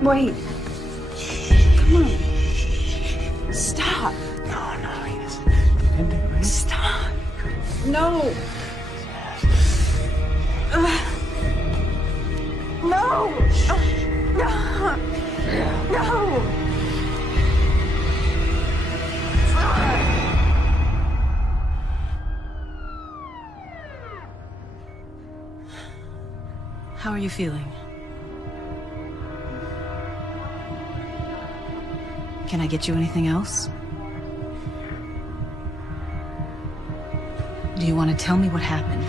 Wait. Come on. Stop. No, he isn't. Stop. No. No. No. How are you feeling? Can I get you anything else? Do you want to tell me what happened?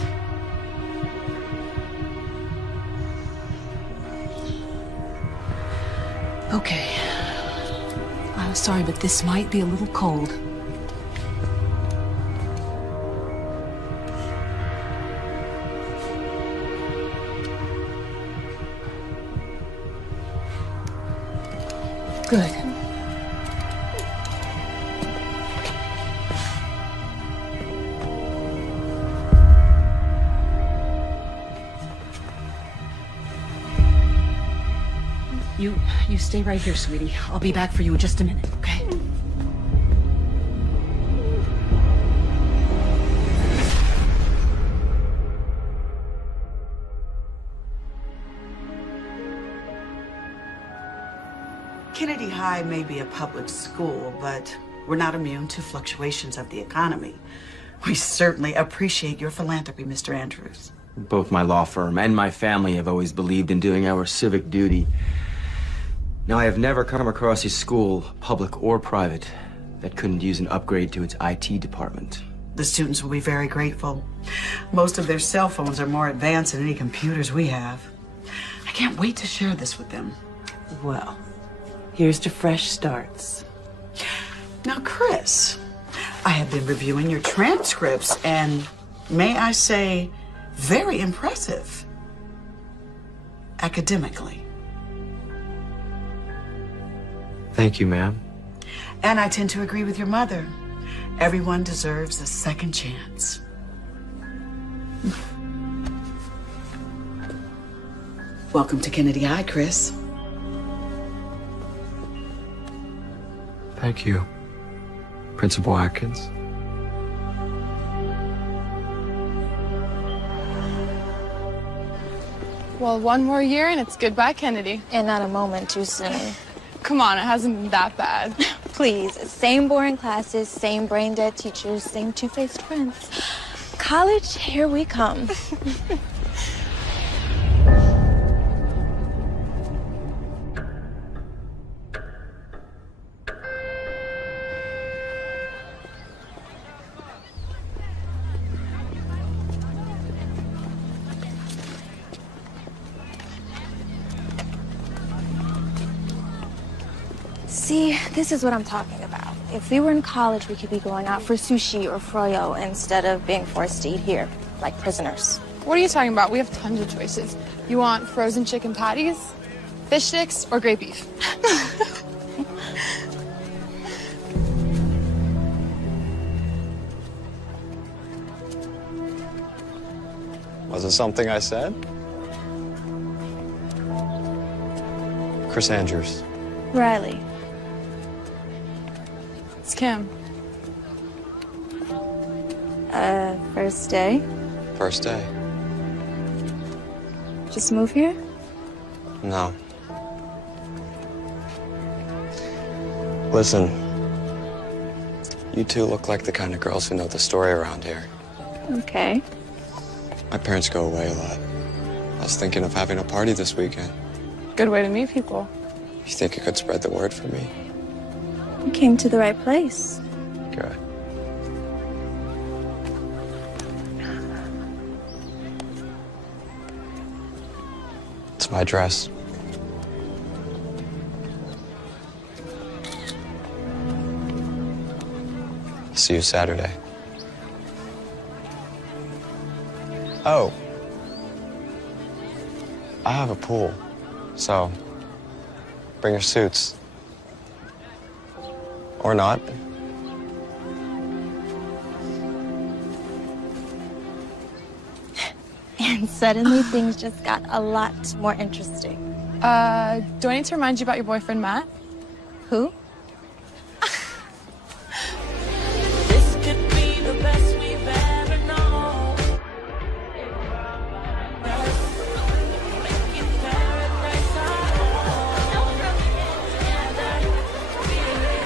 Okay. I'm sorry, but this might be a little cold. Good. You stay right here, sweetie. I'll be back for you in just a minute, okay? Kennedy High may be a public school, but we're not immune to fluctuations of the economy. We certainly appreciate your philanthropy, Mr. Andrews. Both my law firm and my family have always believed in doing our civic duty. Now, I have never come across a school, public or private, that couldn't use an upgrade to its IT department. The students will be very grateful. Most of their cell phones are more advanced than any computers we have. I can't wait to share this with them. Well, here's to fresh starts. Now, Chris, I have been reviewing your transcripts, and may I say, very impressive. Academically. Thank you, ma'am. And I tend to agree with your mother. Everyone deserves a second chance. Welcome to Kennedy High, Chris. Thank you, Principal Atkins. Well, one more year and it's goodbye, Kennedy. And not a moment too soon. Come on, it hasn't been that bad. Please, same boring classes, same brain-dead teachers, same two-faced friends. College, here we come. See, this is what I'm talking about. If we were in college, we could be going out for sushi or froyo instead of being forced to eat here, like prisoners. What are you talking about? We have tons of choices. You want frozen chicken patties, fish sticks, or great beef? Was it something I said? Chris Andrews. Riley. It's Kim. First day? First day. Just move here? No. Listen, you two look like the kind of girls who know the story around here. Okay. My parents go away a lot. I was thinking of having a party this weekend. Good way to meet people. You think you could spread the word for me? You came to the right place. Good. It's my dress. I'll see you Saturday. Oh. I have a pool, so bring your suits. Or not. And suddenly things just got a lot more interesting. Do I need to remind you about your boyfriend, Matt? Who? This could be the best we've ever known. Making paradise our home. Together, feel it,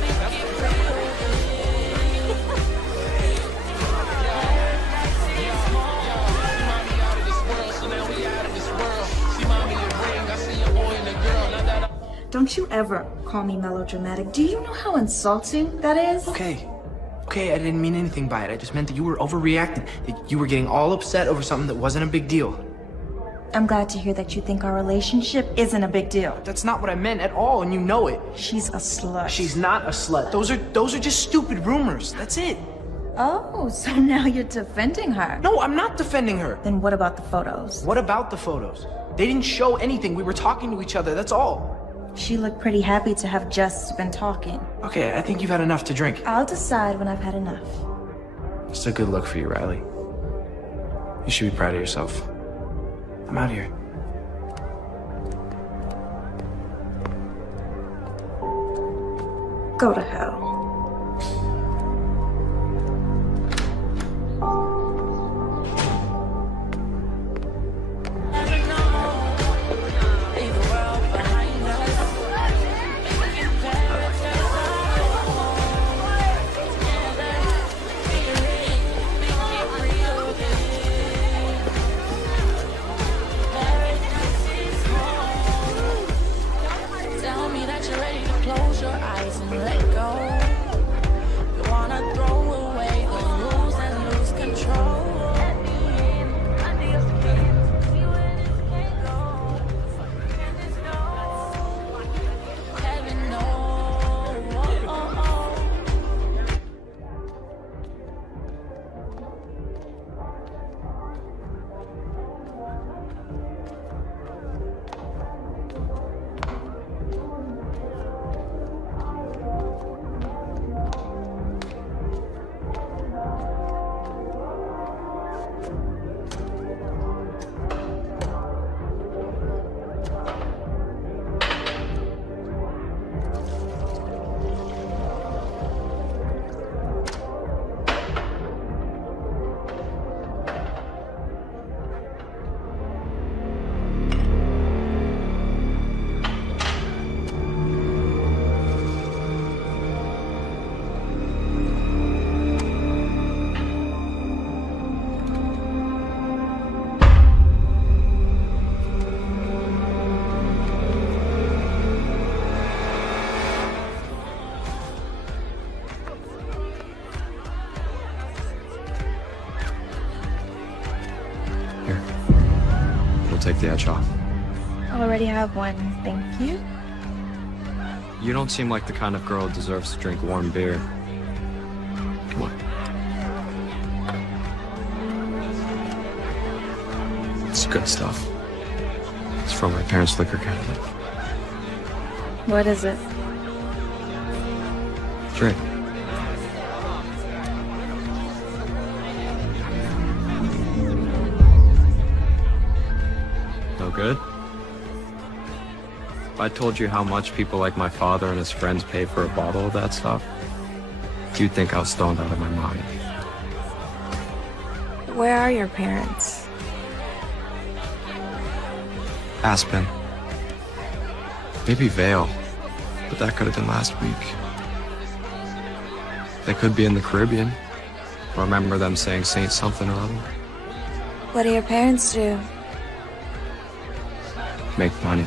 make it real. Paradise is home. Mommy out of this world, so now we out of this world. See mommy in the ring, I see a boy and a girl. Now that Don't you ever call me melodramatic. Do you know how insulting that is? Okay, I didn't mean anything by it. I just meant that you were overreacting, that you were getting all upset over something that wasn't a big deal. I'm glad to hear that you think our relationship isn't a big deal. That's not what I meant at all, and you know it. She's a slut. She's not a slut. Those are just stupid rumors. That's it. Oh, so now you're defending her. No, I'm not defending her. Then what about the photos? What about the photos? They didn't show anything. We were talking to each other, that's all. She looked pretty happy to have just been talking. Okay, I think you've had enough to drink. I'll decide when I've had enough. It's a good look for you, Riley. You should be proud of yourself. I'm out here. Go to hell. Take the edge off. I already have one, thank you. You don't seem like the kind of girl who deserves to drink warm beer. Come on. It's good stuff. It's from my parents' liquor cabinet. What is it? Drink. Good? If I told you how much people like my father and his friends pay for a bottle of that stuff, you'd think I was stoned out of my mind. Where are your parents? Aspen. Maybe Vale, but that could have been last week. They could be in the Caribbean. I remember them saying Saint something or other. What do your parents do? Make money.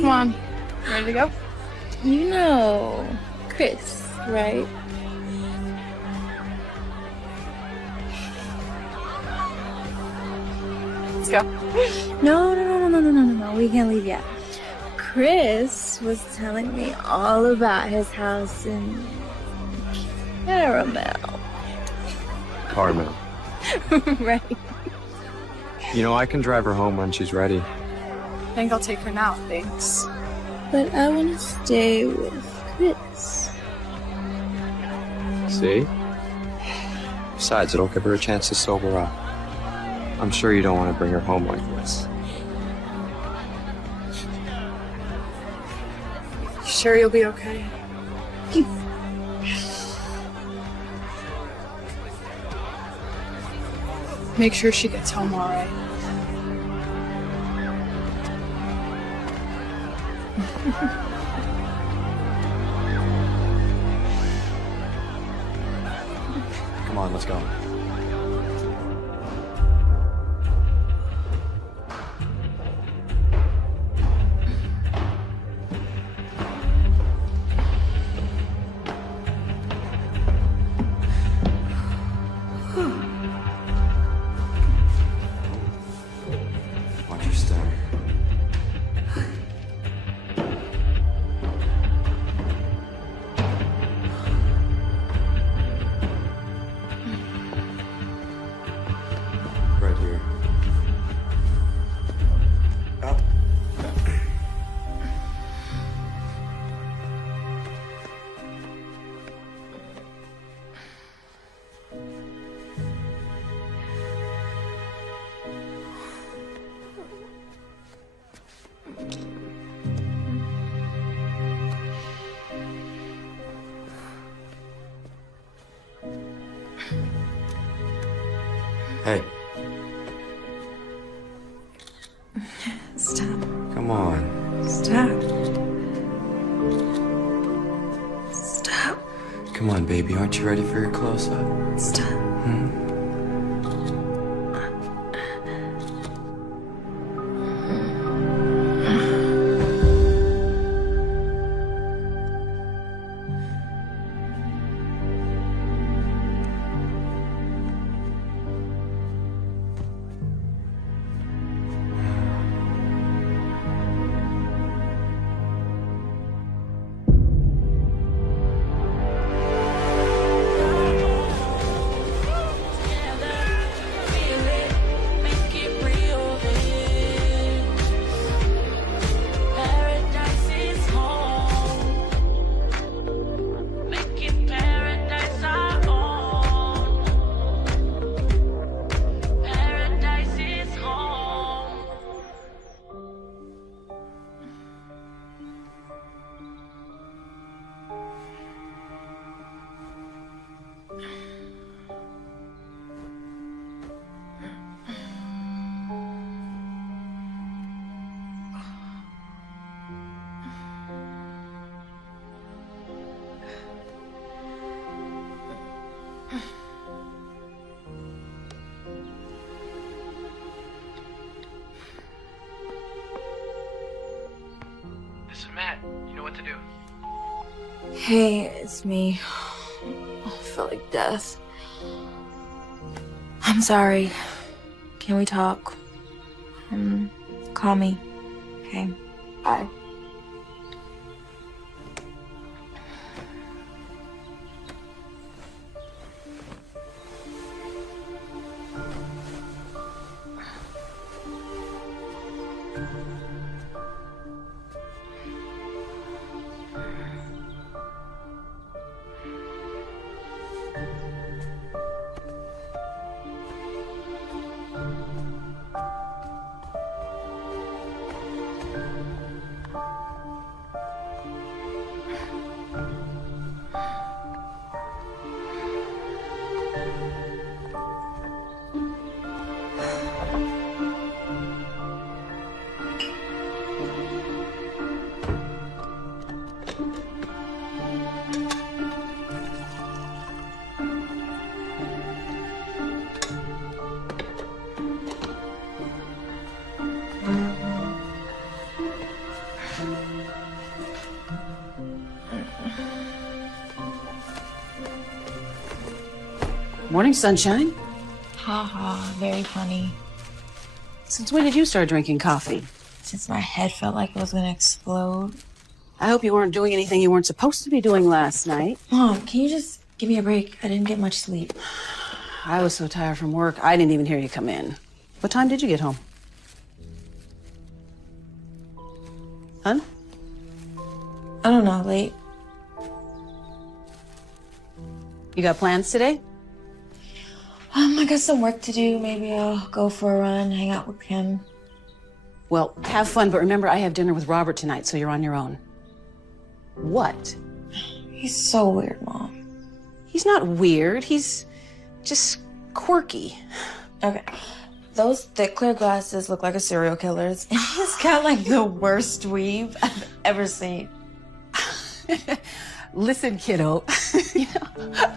Come on, Ready to go? You know Chris, right? Let's go. No. We can't leave yet. Chris was telling me all about his house in Caramel. Caramel. Right. You know, I can drive her home when she's ready. I think I'll take her now, thanks. But I want to stay with Chris. See? Besides, it'll give her a chance to sober up. I'm sure you don't want to bring her home like this. You sure you'll be okay? Make sure she gets home all right. Come on, let's go. Watch your step. Right here. Up. Hey, Stop. come on. Stop. Stop. Come on, baby. Aren't you ready for your close-up? Stop. This is Matt. You know what to do. Hey, it's me. I feel like death. I'm sorry. Can we talk? Call me. Okay. Bye. Morning, sunshine. Ha ha, very funny. Since when did you start drinking coffee? Since my head felt like it was gonna explode. I hope you weren't doing anything you weren't supposed to be doing last night. Mom, can you just give me a break? I didn't get much sleep. I was so tired from work, I didn't even hear you come in. What time did you get home? Huh? I don't know, late. You got plans today? I got some work to do. Maybe I'll go for a run, hang out with him. Well, have fun, but remember I have dinner with Robert tonight, so you're on your own. What? He's so weird, Mom. He's not weird, he's just quirky. Okay. Those thick clear glasses look like a serial killer's, and he's got like the worst weave I've ever seen. Listen, kiddo, you know,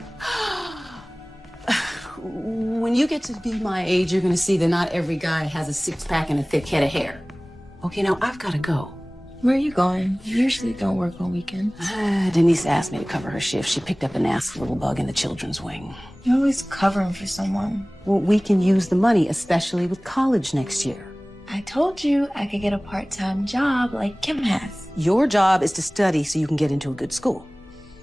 when you get to be my age, you're gonna see that not every guy has a six-pack and a thick head of hair. Okay, now I've gotta go. Where are you going? You usually don't work on weekends. Denise asked me to cover her shift. She picked up a nasty little bug in the children's wing. You're always covering for someone. Well, we can use the money, especially with college next year. I told you I could get a part-time job like Kim has. Your job is to study so you can get into a good school.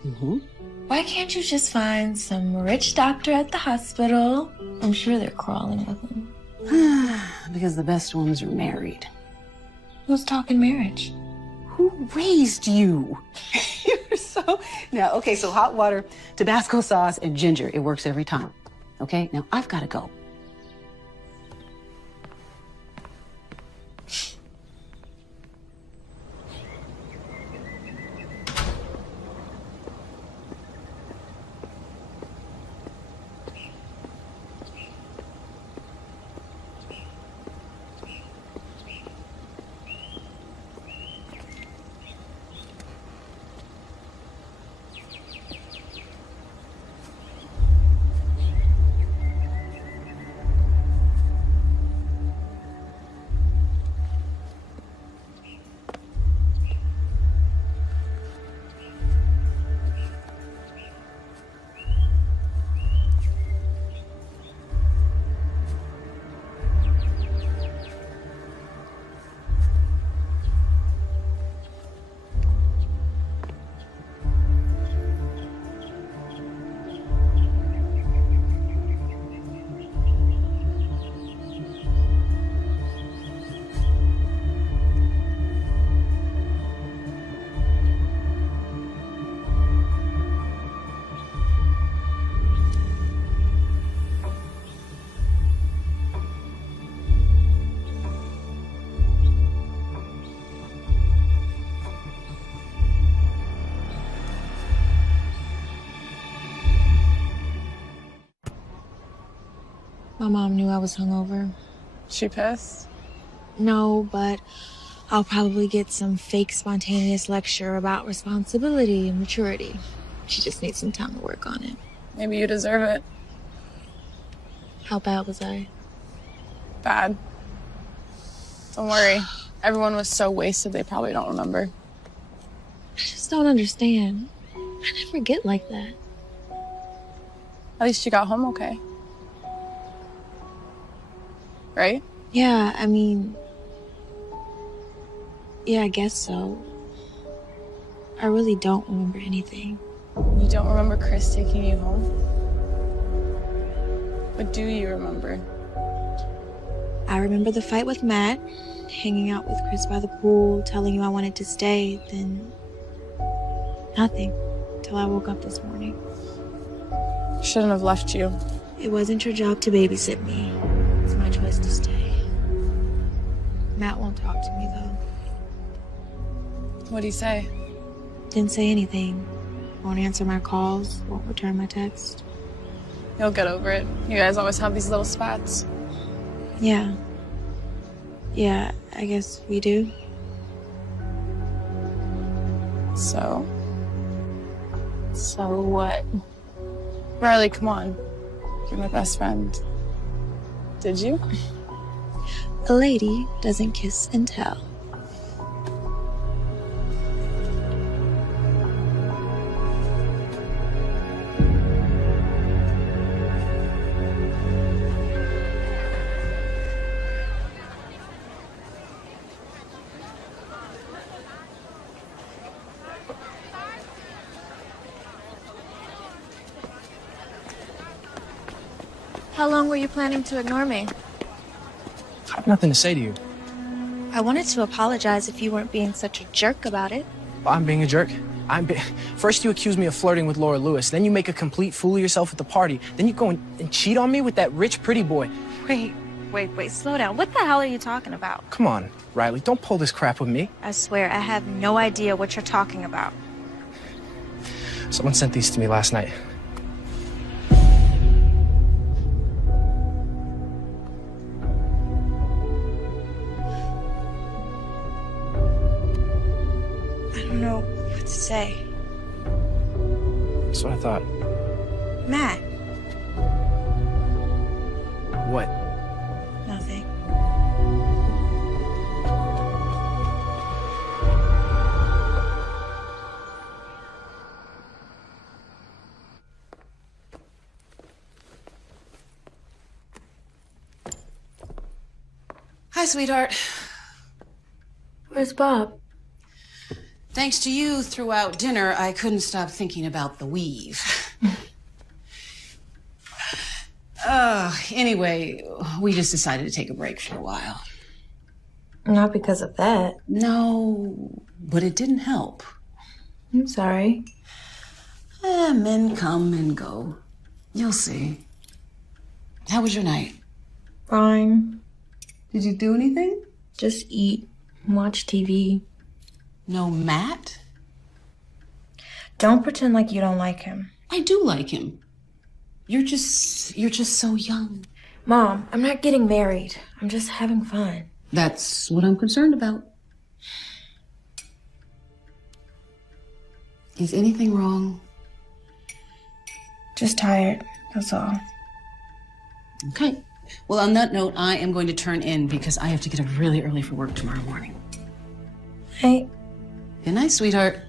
Mm-hmm. Why can't you just find some rich doctor at the hospital? I'm sure they're crawling with him. Because the best ones are married. Who's talking marriage? Who raised you? You're so... Now, okay, so hot water, Tabasco sauce, and ginger. It works every time. Okay? Now, I've got to go. My mom knew I was hungover. She pissed? No, but I'll probably get some fake spontaneous lecture about responsibility and maturity. She just needs some time to work on it. Maybe you deserve it. How bad was I? Bad. Don't worry. Everyone was so wasted they probably don't remember. I just don't understand. I never get like that. At least you got home okay. Right? Yeah, I mean... Yeah, I guess so. I really don't remember anything. You don't remember Chris taking you home? What do you remember? I remember the fight with Matt, hanging out with Chris by the pool, telling him I wanted to stay, then... nothing. Till I woke up this morning. Shouldn't have left you. It wasn't your job to babysit me. It's my choice to stay. Matt won't talk to me, though. What'd he say? Didn't say anything. Won't answer my calls, won't return my text. You'll get over it. You guys always have these little spats. Yeah. Yeah, I guess we do. So what? Riley, come on. You're my best friend. Did you? A lady doesn't kiss and tell. How long were you planning to ignore me? I have nothing to say to you. I wanted to apologize if you weren't being such a jerk about it. I'm being a jerk. First you accuse me of flirting with Laura Lewis, then you make a complete fool of yourself at the party, then you go and cheat on me with that rich, pretty boy. Wait, slow down. What the hell are you talking about? Come on, Riley, don't pull this crap with me. I swear, I have no idea what you're talking about. Someone sent these to me last night. I don't know what to say. That's what I thought. Matt. What? Nothing. Hi, sweetheart. Where's Bob? Thanks to you throughout dinner, I couldn't stop thinking about the weave. Anyway, we just decided to take a break for a while. Not because of that. No, but it didn't help. I'm sorry. Men come and go. You'll see. How was your night? Fine. Did you do anything? Just eat and watch TV. No Matt? Don't pretend like you don't like him. I do like him. You're just so young. Mom, I'm not getting married. I'm just having fun. That's what I'm concerned about. Is anything wrong? Just tired, that's all. Okay. Well, on that note, I am going to turn in because I have to get up really early for work tomorrow morning. Hey. Good night, sweetheart.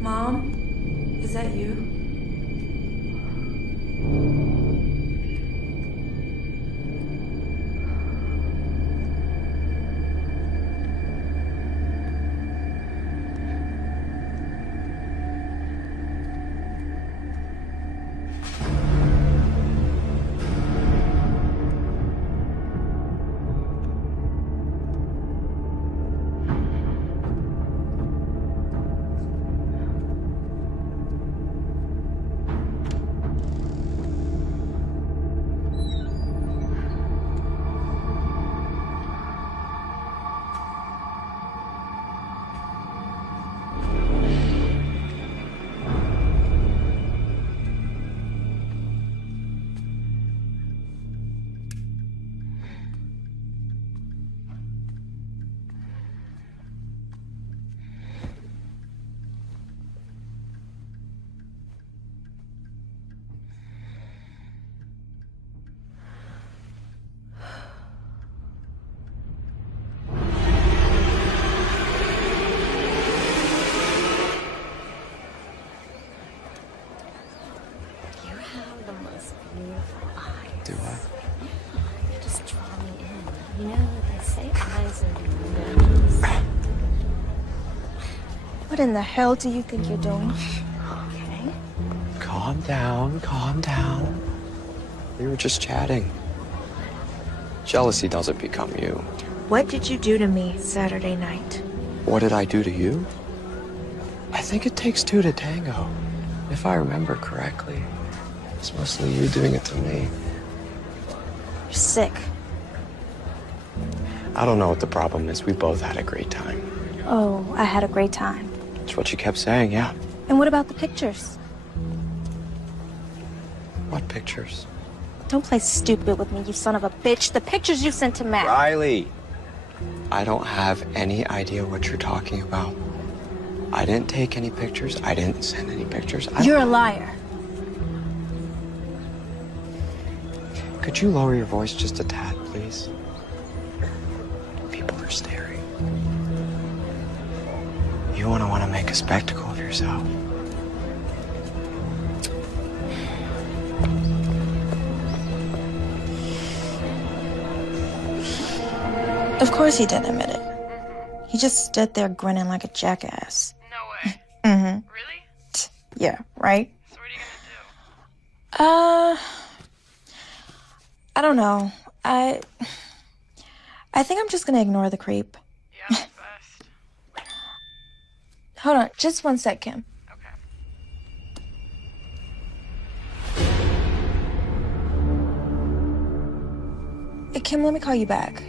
Mom, is that you? Do I? You just draw me in. You know, they say eyes are windows. What in the hell do you think you're doing? Okay. Calm down, calm down. We were just chatting. Jealousy doesn't become you. What did you do to me Saturday night? What did I do to you? I think it takes two to tango, if I remember correctly. It's mostly you doing it to me. You're sick. I don't know what the problem is. We both had a great time. Oh, I had a great time. That's what you kept saying, yeah. And what about the pictures? What pictures? Don't play stupid with me, you son of a bitch. The pictures you sent to Matt. Riley, I don't have any idea what you're talking about. I didn't take any pictures. I didn't send any pictures. You're a liar. Could you lower your voice just a tad, please? People are staring. You want to make a spectacle of yourself. Of course he didn't admit it. He just stood there grinning like a jackass. No way. Mm-hmm. Really? Yeah, right? So what are you gonna do? I don't know. I think I'm just gonna ignore the creep. Yeah, that's best. Hold on, just 1 sec, Kim. Okay. Kim, let me call you back.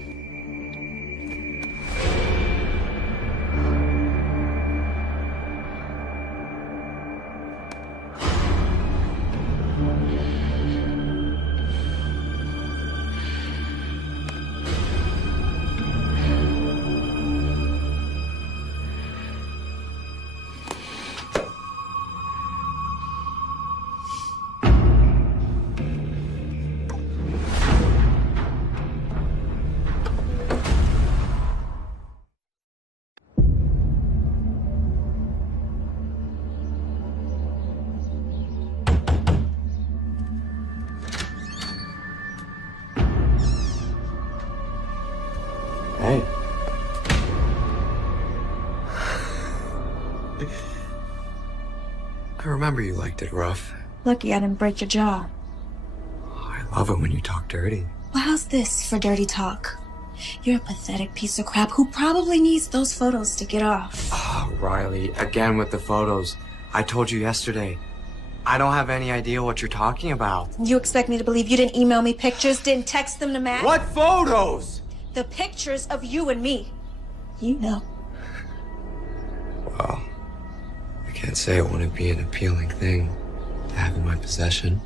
Hey. I remember you liked it rough. Lucky I didn't break your jaw. I love it when you talk dirty. Well, how's this for dirty talk? You're a pathetic piece of crap who probably needs those photos to get off. Oh, Riley, again with the photos. I told you yesterday. I don't have any idea what you're talking about. You expect me to believe you didn't email me pictures, didn't text them to Matt? What photos? The pictures of you and me. You know. Well, I can't say it wouldn't be an appealing thing to have in my possession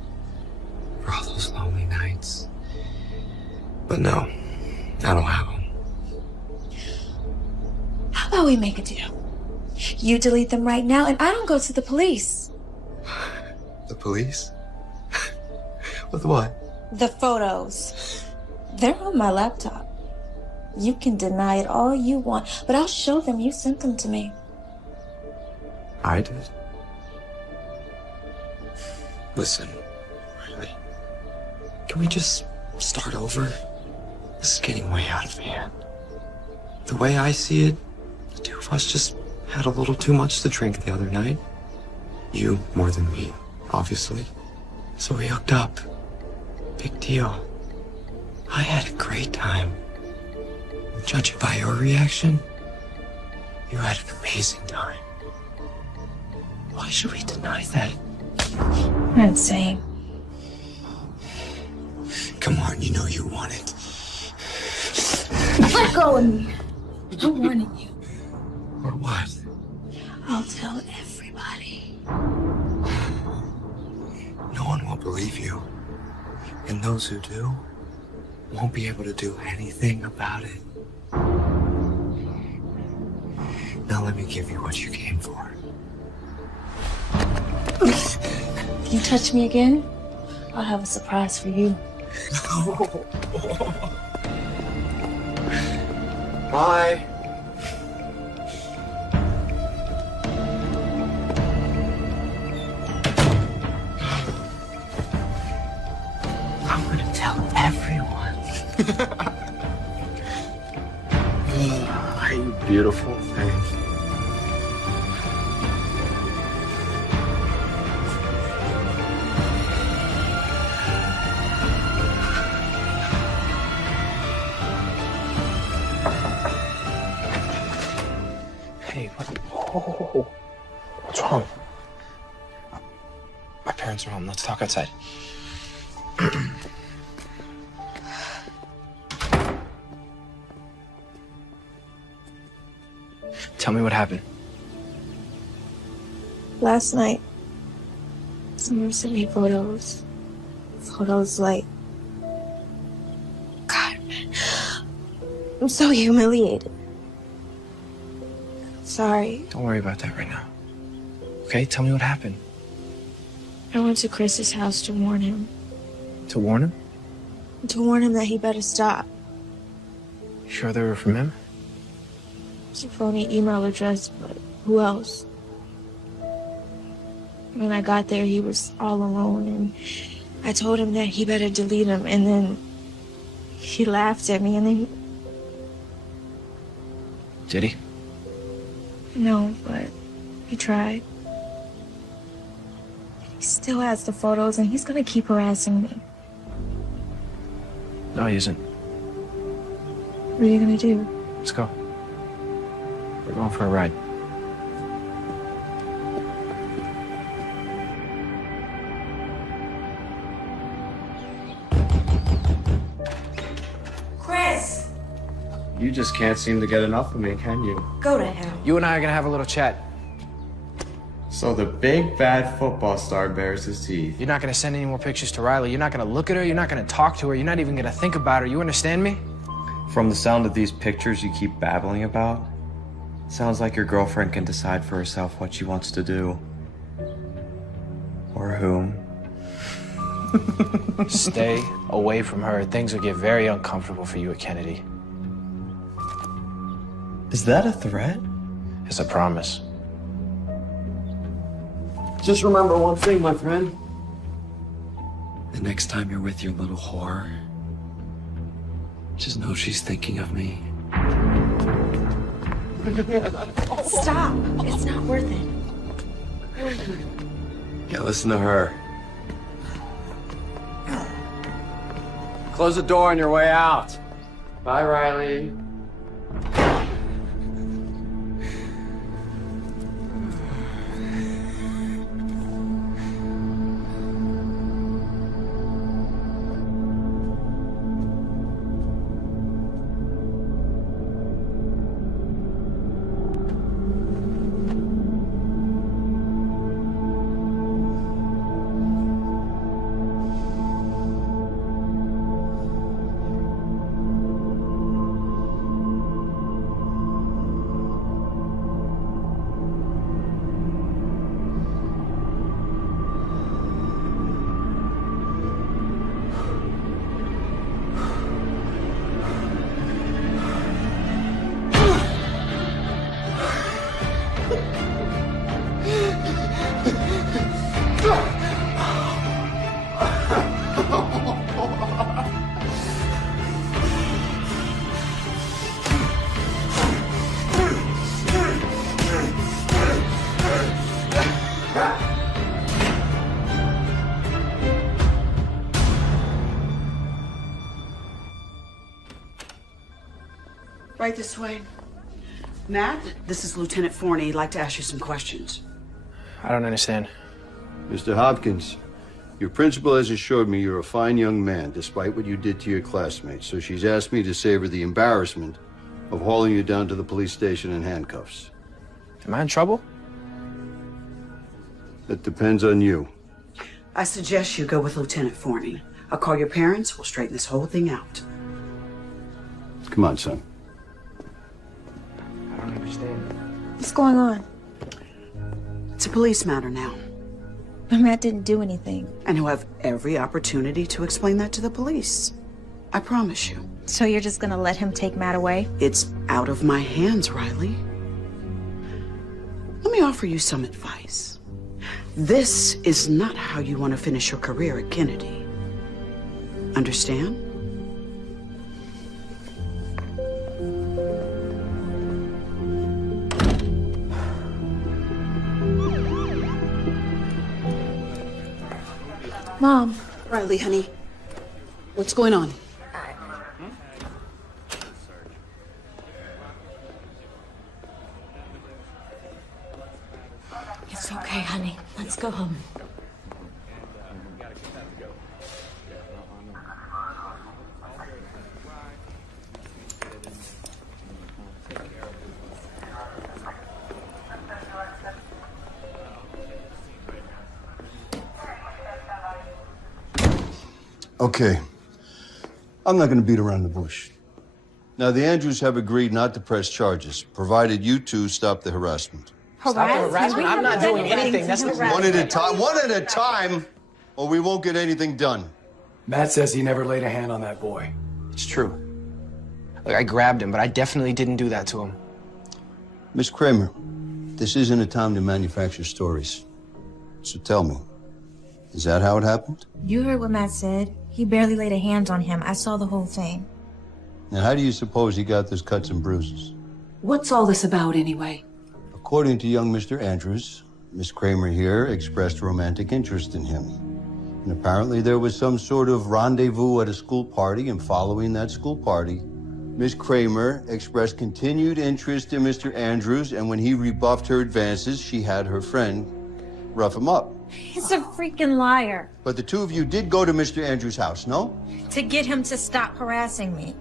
for all those lonely nights. But no, I don't have them. How about we make a deal? You delete them right now and I don't go to the police. The police? With what? The photos. They're on my laptop. You can deny it all you want, but I'll show them you sent them to me. I did? Listen, Riley, can we just start over? This is getting way out of hand. The way I see it, the two of us just had a little too much to drink the other night. You more than me, obviously. So we hooked up. Big deal. I had a great time. Judging by your reaction, you had an amazing time. Why should we deny that? You're insane. Come on, you know you want it. Let go of me. I wanted you. Or what? I'll tell everybody. No one will believe you. And those who do won't be able to do anything about it. Now let me give you what you came for. If you touch me again, I'll have a surprise for you. Bye. I'm gonna tell everyone. Oh, you beautiful thing. Hey, what? Oh, what's wrong? parents are home. Let's talk outside. Tell me what happened. Last night, someone sent me photos. Photos like... God, man. I'm so humiliated. Sorry. Don't worry about that right now. Okay, tell me what happened. I went to Chris's house to warn him. To warn him? To warn him that he better stop. You sure they were from him? It's a phony email address, but who else? When I got there, he was all alone, and I told him that he better delete them, and then he laughed at me, and then... Did he? No, but he tried. He still has the photos, and he's gonna keep harassing me. No, he isn't. What are you gonna do? Let's go. We're going for a ride. Chris! You just can't seem to get enough of me, can you? Go to hell. You and I are gonna have a little chat. So the big bad football star bares his teeth. You're not gonna send any more pictures to Riley. You're not gonna look at her. You're not gonna talk to her. You're not even gonna think about her. You understand me? From the sound of these pictures you keep babbling about, sounds like your girlfriend can decide for herself what she wants to do. Or whom. Stay away from her. Things will get very uncomfortable for you at Kennedy. Is that a threat? It's a promise. Just remember one thing, my friend. The next time you're with your little whore, just know she's thinking of me. Stop. It's not worth it. Yeah, listen to her. Close the door on your way out. Bye, Riley. Right this way. Matt, this is Lieutenant Forney. He'd like to ask you some questions. I don't understand. Mr. Hopkins, your principal has assured me you're a fine young man, despite what you did to your classmates. So she's asked me to save her the embarrassment of hauling you down to the police station in handcuffs. Am I in trouble? That depends on you. I suggest you go with Lieutenant Forney. I'll call your parents. We'll straighten this whole thing out. Come on, son. I don't understand. What's going on? It's a police matter now. But Matt didn't do anything. And he'll have every opportunity to explain that to the police. I promise you. So you're just gonna let him take Matt away? It's out of my hands, Riley. Let me offer you some advice. This is not how you want to finish your career at Kennedy. Understand? Mom. Riley, honey. What's going on? It's okay, honey. Let's go home. Okay. I'm not going to beat around the bush. Now, the Andrews have agreed not to press charges, provided you two stop the harassment. Stop the harassment? I'm not doing anything. That's One at a time. One at a time, or we won't get anything done. Matt says he never laid a hand on that boy. It's true. Look, I grabbed him, but I definitely didn't do that to him. Miss Kramer, this isn't a time to manufacture stories. So tell me, is that how it happened? You heard what Matt said. He barely laid a hand on him. I saw the whole thing. Now, how do you suppose he got those cuts and bruises? What's all this about, anyway? According to young Mr. Andrews, Miss Kramer here expressed romantic interest in him. And apparently there was some sort of rendezvous at a school party, and following that school party, Miss Kramer expressed continued interest in Mr. Andrews, and when he rebuffed her advances, she had her friend rough him up. He's a freaking liar. But the two of you did go to Mr. Andrews' house, no? To get him to stop harassing me.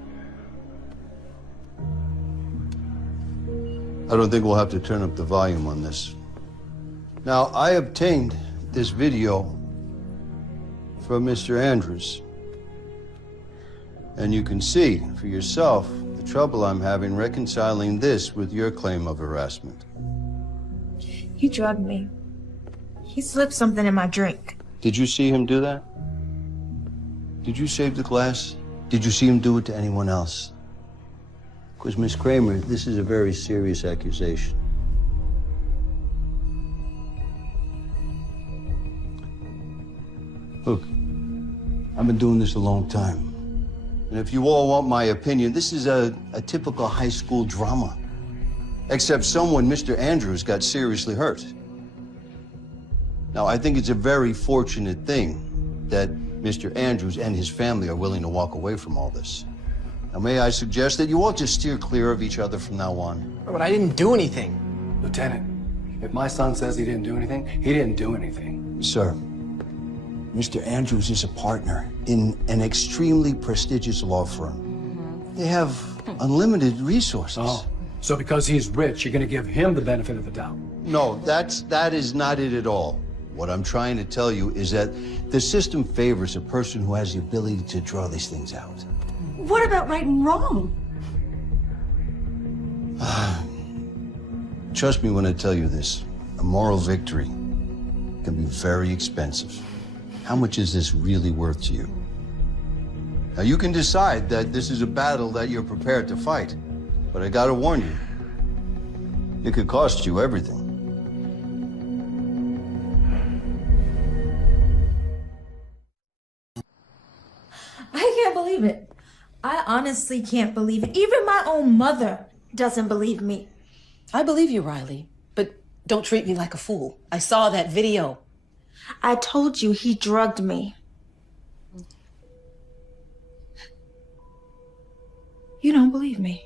I don't think we'll have to turn up the volume on this. Now, I obtained this video from Mr. Andrews. And you can see for yourself the trouble I'm having reconciling this with your claim of harassment. He drugged me. He slipped something in my drink. Did you see him do that? Did you save the glass? Did you see him do it to anyone else? Because, Miss Kramer, this is a very serious accusation. Look, I've been doing this a long time. And if you all want my opinion, this is a typical high school drama. Except someone, Mr. Andrews, got seriously hurt. Now, I think it's a very fortunate thing that Mr. Andrews and his family are willing to walk away from all this. Now, may I suggest that you all just steer clear of each other from now on? But I didn't do anything. Lieutenant, if my son says he didn't do anything, he didn't do anything. Sir, Mr. Andrews is a partner in an extremely prestigious law firm. They have unlimited resources. Oh, so because he's rich, you're going to give him the benefit of the doubt? No, that is not it at all. What I'm trying to tell you is that the system favors a person who has the ability to draw these things out. What about right and wrong? Trust me when I tell you this. A moral victory can be very expensive. How much is this really worth to you? Now, you can decide that this is a battle that you're prepared to fight, but I gotta warn you, it could cost you everything. I can't believe it. I honestly can't believe it. Even my own mother doesn't believe me. I believe you, Riley, but don't treat me like a fool. I saw that video. I told you he drugged me. You don't believe me.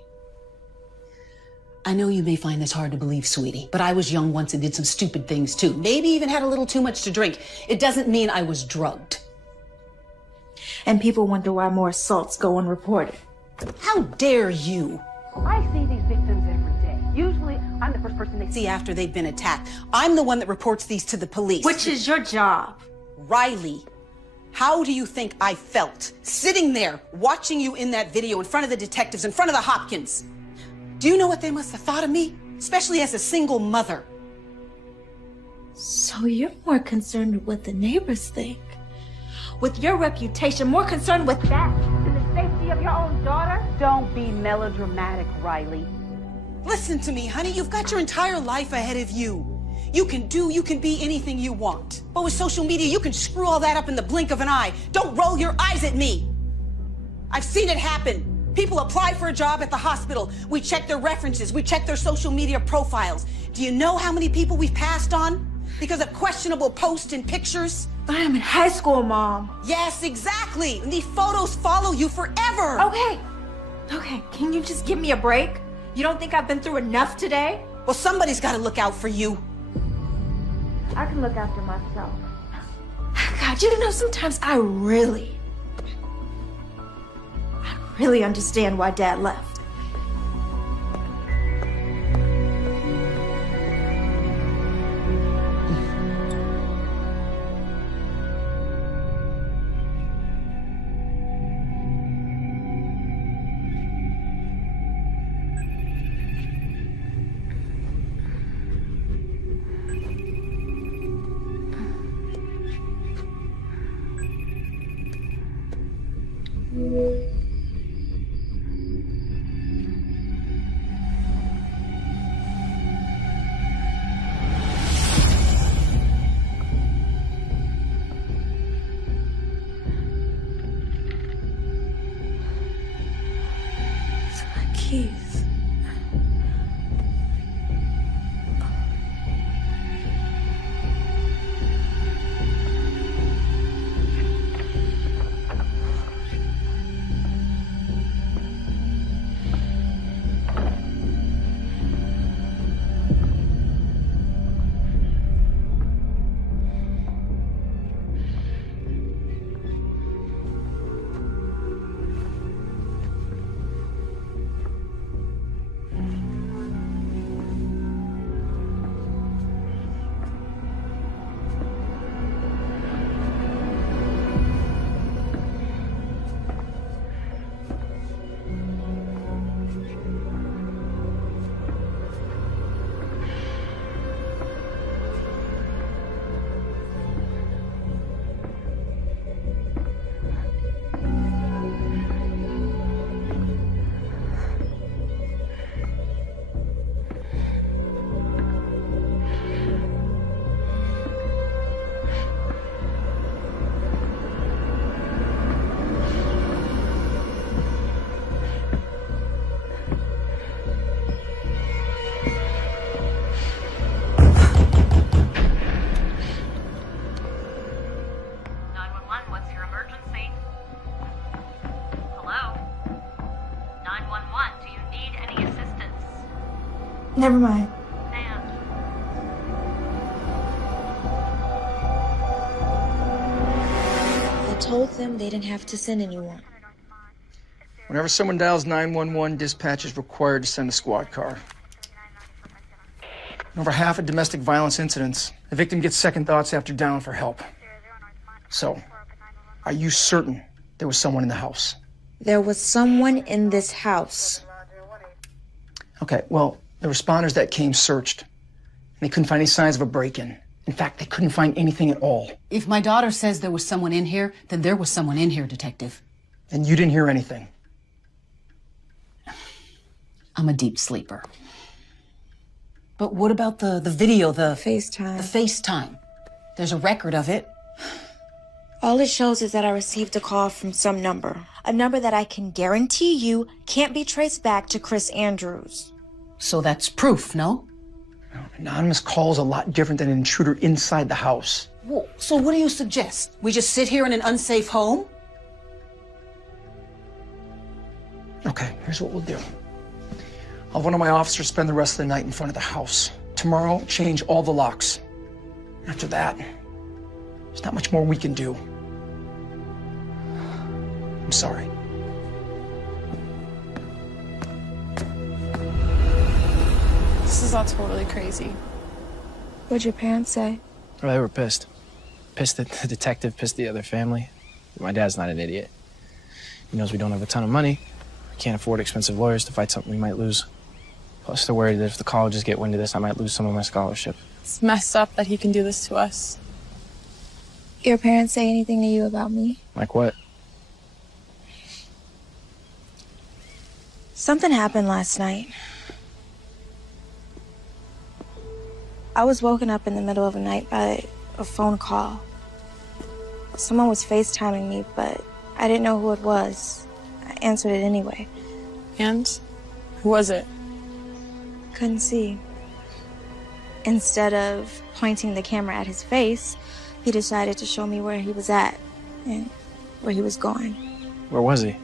I know you may find this hard to believe, sweetie, but I was young once and did some stupid things too. Maybe even had a little too much to drink. It doesn't mean I was drugged. And people wonder why more assaults go unreported. How dare you? I see these victims every day. Usually, I'm the first person they See after they've been attacked. I'm the one that reports these to the police. Which is your job. Riley, how do you think I felt sitting there watching you in that video in front of the detectives, in front of the Hopkins? Do you know what they must have thought of me? Especially as a single mother. So you're more concerned with what the neighbors think. With your reputation, more concerned with that than the safety of your own daughter? Don't be melodramatic, Riley. Listen to me, honey. You've got your entire life ahead of you. You can be anything you want. But with social media, you can screw all that up in the blink of an eye. Don't roll your eyes at me. I've seen it happen. People apply for a job at the hospital. We check their references. We check their social media profiles. Do you know how many people we've passed on because of questionable posts and pictures? But I'm in high school, Mom. Yes, exactly. And these photos follow you forever. Okay, can you just give me a break? You don't think I've been through enough today? Well, somebody's got to look out for you. I can look after myself. God, you know, sometimes I really understand why Dad left. Keys. Never mind. I told them they didn't have to send anyone. Whenever someone dials 911, dispatch is required to send a squad car. In over half of domestic violence incidents, the victim gets second thoughts after dialing for help. So, are you certain there was someone in the house? There was someone in this house. Okay, well, the responders that came searched, and they couldn't find any signs of a break-in. In fact, they couldn't find anything at all. If my daughter says there was someone in here, then there was someone in here, Detective. And you didn't hear anything? I'm a deep sleeper. But what about the video, the FaceTime? The FaceTime. There's a record of it. All it shows is that I received a call from some number. A number that I can guarantee you can't be traced back to Chris Andrews. So that's proof, no? Anonymous call is a lot different than an intruder inside the house. Well, so what do you suggest? We just sit here in an unsafe home? Okay, here's what we'll do. I'll have one of my officers spend the rest of the night in front of the house. Tomorrow, change all the locks. After that, there's not much more we can do. I'm sorry. This is all totally crazy. What'd your parents say? Well, they were pissed. Pissed that the detective pissed the other family. My dad's not an idiot. He knows we don't have a ton of money. We can't afford expensive lawyers to fight something we might lose. Plus, they're worried that if the colleges get wind of this, I might lose some of my scholarship. It's messed up that he can do this to us. Your parents say anything to you about me? Like what? Something happened last night. I was woken up in the middle of the night by a phone call. Someone was FaceTiming me, but I didn't know who it was. I answered it anyway. And? Who was it? Couldn't see. Instead of pointing the camera at his face, he decided to show me where he was at and where he was going. Where was he?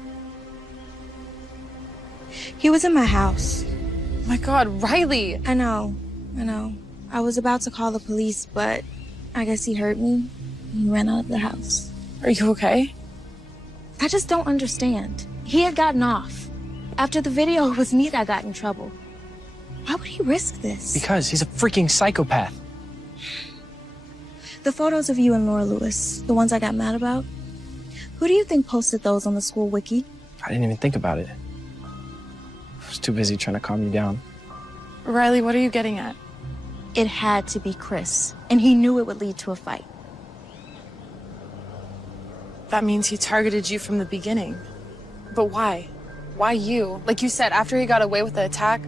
He was in my house. My God, Riley! I know. I was about to call the police, but I guess he heard me. He ran out of the house. Are you okay? I just don't understand. He had gotten off. After the video, it was me that got in trouble. Why would he risk this? Because he's a freaking psychopath. The photos of you and Laura Lewis, the ones I got mad about, who do you think posted those on the school wiki? I didn't even think about it. I was too busy trying to calm you down. Riley, what are you getting at? It had to be Chris, and he knew it would lead to a fight. That means he targeted you from the beginning. But why? Why you? Like you said, after he got away with the attack,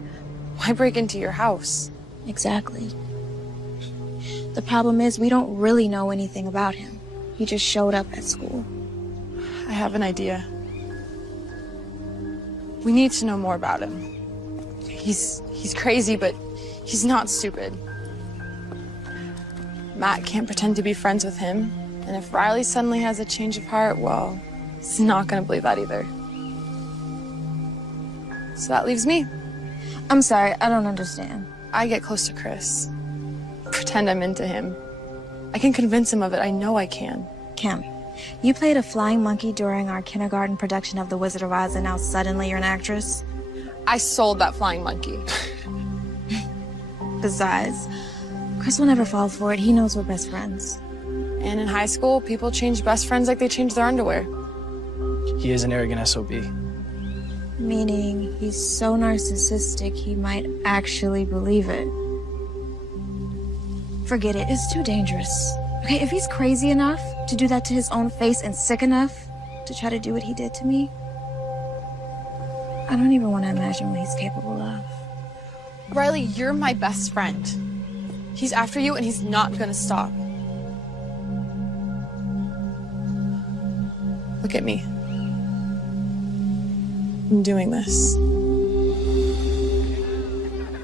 why break into your house? Exactly. The problem is we don't really know anything about him. He just showed up at school. I have an idea. We need to know more about him. He's crazy, but he's not stupid. Matt can't pretend to be friends with him, and if Riley suddenly has a change of heart, well, he's not gonna believe that either. So that leaves me. I'm sorry, I don't understand. I get close to Chris. Pretend I'm into him. I can convince him of it, I know I can. Kim, you played a flying monkey during our kindergarten production of The Wizard of Oz, and now suddenly you're an actress? I sold that flying monkey. Besides, Chris will never fall for it. He knows we're best friends. And in high school, people change best friends like they change their underwear. He is an arrogant SOB. Meaning he's so narcissistic he might actually believe it. Forget it, it's too dangerous. Okay, if he's crazy enough to do that to his own face and sick enough to try to do what he did to me, I don't even want to imagine what he's capable of. Riley, you're my best friend. He's after you and he's not gonna stop. Look at me. I'm doing this.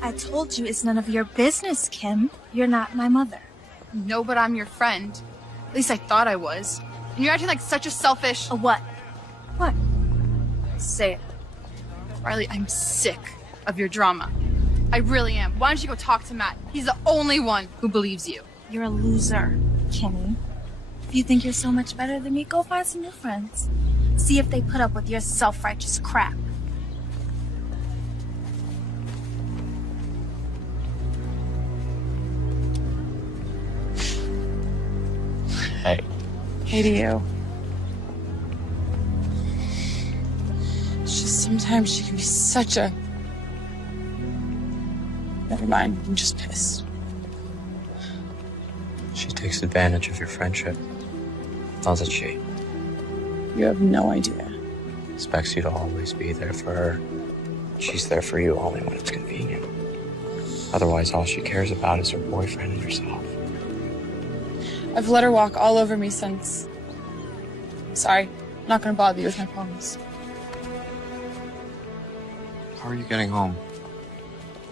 I told you it's none of your business, Kim. You're not my mother. No, but I'm your friend. At least I thought I was. And you're acting like such a selfish... A what? What? Say it. Riley, I'm sick of your drama. I really am. Why don't you go talk to Matt? He's the only one who believes you. You're a loser, Kimmy. If you think you're so much better than me, go find some new friends. See if they put up with your self-righteous crap. Hey. Hey to you. It's just sometimes she can be such a... Never mind, I'm just pissed. She takes advantage of your friendship, doesn't she? You have no idea. Expects you to always be there for her. She's there for you only when it's convenient. Otherwise, all she cares about is her boyfriend and herself. I've let her walk all over me since... Sorry, I'm not gonna bother you with my problems. How are you getting home?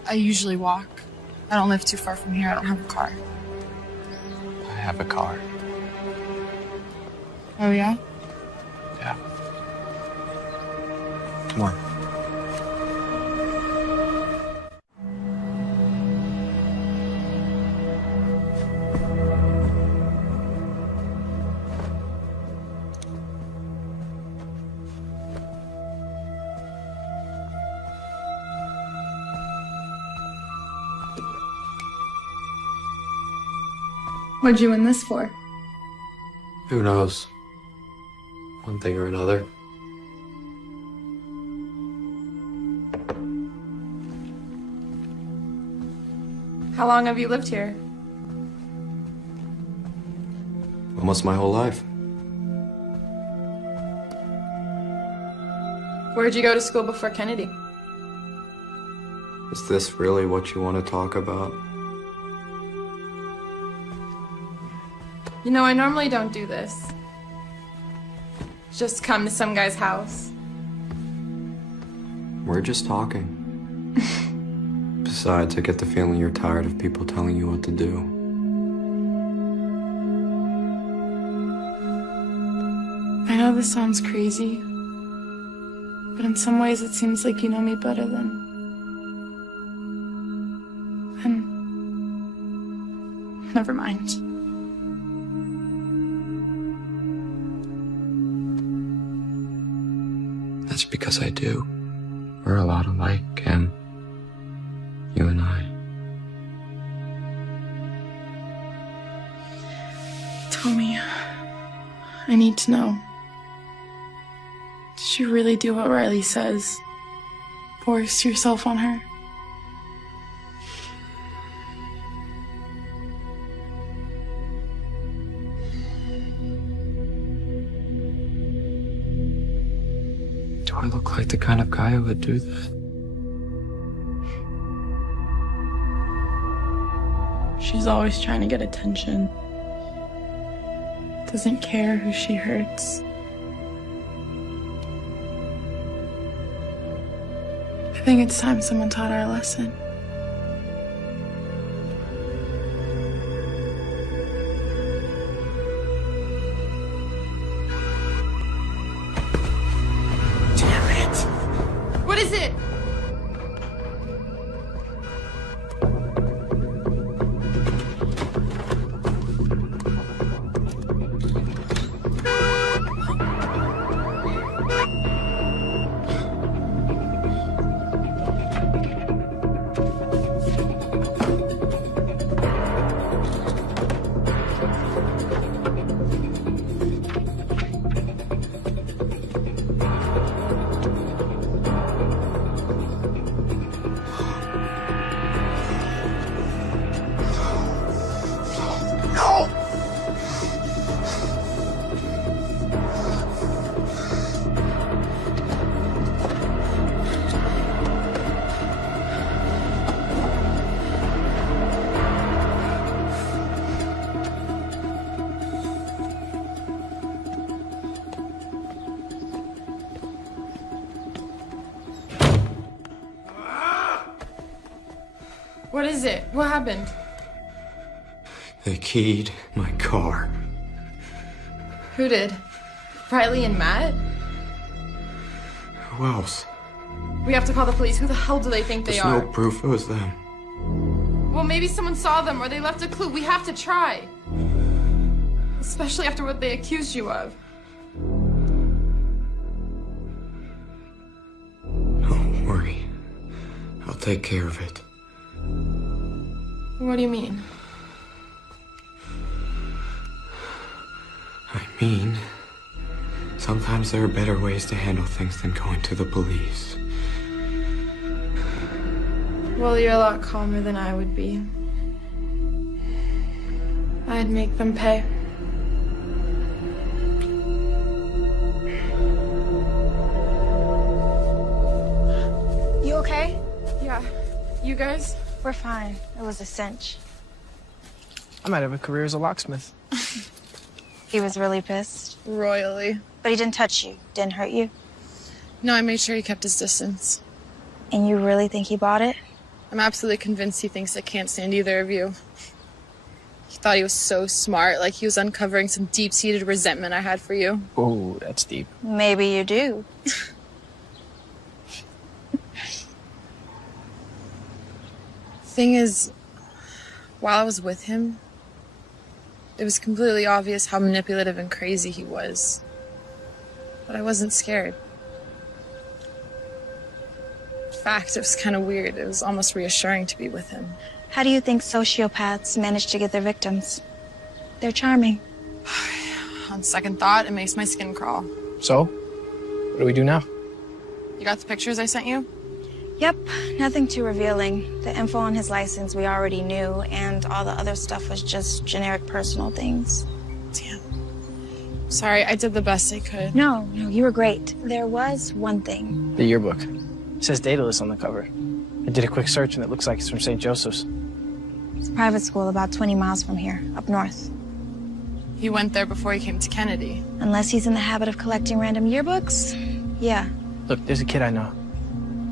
I usually walk. I don't live too far from here. I don't have a car. I have a car. Oh, yeah? Yeah. Come on. What'd you win this for? Who knows? One thing or another. How long have you lived here? Almost my whole life. Where'd you go to school before Kennedy? Is this really what you want to talk about? You know, I normally don't do this. Just come to some guy's house. We're just talking. Besides, I get the feeling you're tired of people telling you what to do. I know this sounds crazy, but in some ways it seems like you know me better than... Never mind. That's because I do. We're a lot alike, Kim. You and I. Tell me. I need to know. Did you really do what Riley says? Force yourself on her? Do I look like the kind of guy who would do that? She's always trying to get attention. Doesn't care who she hurts. I think it's time someone taught her a lesson. Damn it! What is it? What is it? What happened? They keyed my car. Who did? Riley and Matt? Who else? We have to call the police. Who the hell do they think they There's are? no proof it was them. Well, maybe someone saw them or they left a clue. We have to try. Especially after what they accused you of. Don't worry. I'll take care of it. What do you mean? I mean, sometimes there are better ways to handle things than going to the police. Well, you're a lot calmer than I would be. I'd make them pay. You okay? Yeah. You guys? We're fine. It was a cinch. I might have a career as a locksmith. He was really pissed. Royally. But he didn't touch you. Didn't hurt you. No, I made sure he kept his distance. And you really think he bought it? I'm absolutely convinced he thinks I can't stand either of you. He thought he was so smart, like he was uncovering some deep-seated resentment I had for you. Oh, that's deep. Maybe you do. Thing is, while I was with him, it was completely obvious how manipulative and crazy he was. But I wasn't scared. In fact, it was kind of weird. It was almost reassuring to be with him. How do you think sociopaths manage to get their victims? They're charming. On second thought, it makes my skin crawl. So, what do we do now? You got the pictures I sent you? Yep, nothing too revealing. The info on his license we already knew, and all the other stuff was just generic personal things. Damn. Sorry, I did the best I could. No, you were great. There was one thing. The yearbook. It says Daedalus on the cover. I did a quick search and it looks like it's from St. Joseph's. It's a private school about 20 miles from here, up north. He went there before he came to Kennedy. Unless he's in the habit of collecting random yearbooks, yeah. Look, there's a kid I know.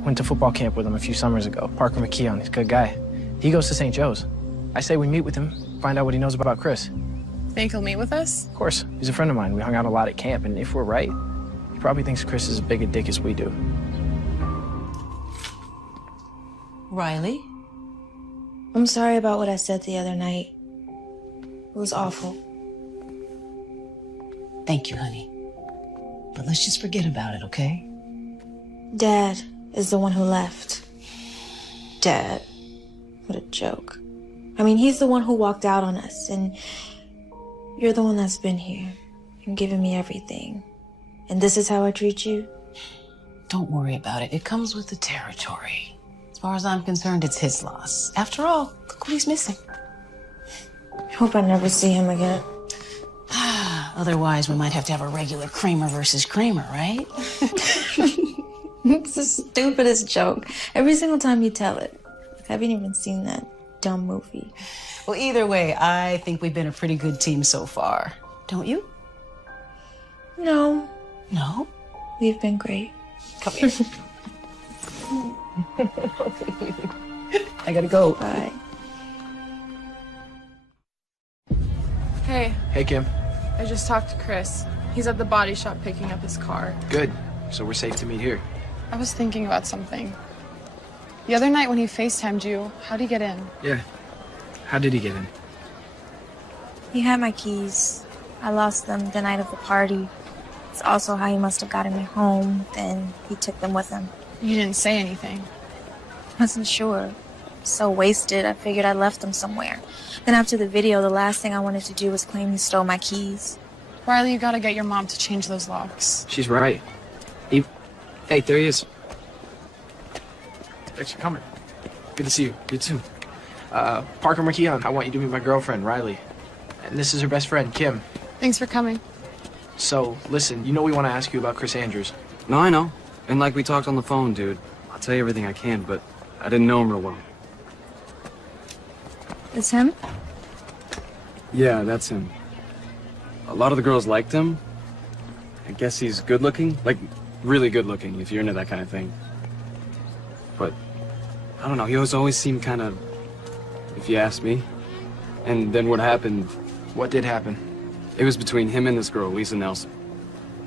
Went to football camp with him a few summers ago. Parker McKeon, he's a good guy. He goes to St. Joe's. I say we meet with him, find out what he knows about Chris. Think he'll meet with us? Of course. He's a friend of mine. We hung out a lot at camp, and if we're right, he probably thinks Chris is as big a dick as we do. Riley? I'm sorry about what I said the other night. It was awful. Thank you, honey. But let's just forget about it, okay? Dad is the one who left. Dad. What a joke. I mean, he's the one who walked out on us, and you're the one that's been here and given me everything. And this is how I treat you? Don't worry about it. It comes with the territory. As far as I'm concerned, it's his loss. After all, look what he's missing. I hope I never see him again. Otherwise, we might have to have a regular Kramer versus Kramer, right? It's the stupidest joke. Every single time you tell it. I haven't even seen that dumb movie. Well, either way, I think we've been a pretty good team so far. Don't you? No. No? We've been great. Come here. I gotta go. Bye. Hey, Hey, Kim. I just talked to Chris. He's at the body shop picking up his car. Good. So we're safe to meet here. I was thinking about something. The other night when he FaceTimed you, how'd he get in? Yeah. How did he get in? He had my keys. I lost them the night of the party. It's also how he must have gotten me home. Then he took them with him. You didn't say anything. I wasn't sure. So wasted, I figured I left them somewhere. Then after the video, the last thing I wanted to do was claim he stole my keys. Riley, you gotta get your mom to change those locks. She's right. Hey, there he is. Thanks for coming. Good to see you. You too. Parker McKeon, I want you to meet my girlfriend, Riley. And this is her best friend, Kim. Thanks for coming. So, listen, you know we want to ask you about Chris Andrews. No, I know. And like we talked on the phone, dude. I'll tell you everything I can, but I didn't know him real well. It's him? Yeah, that's him. A lot of the girls liked him. I guess he's good looking. Like, really good looking, if you're into that kind of thing. But, I don't know, he always seemed kind of, if you ask me. And then what happened... What did happen? It was between him and this girl, Lisa Nelson.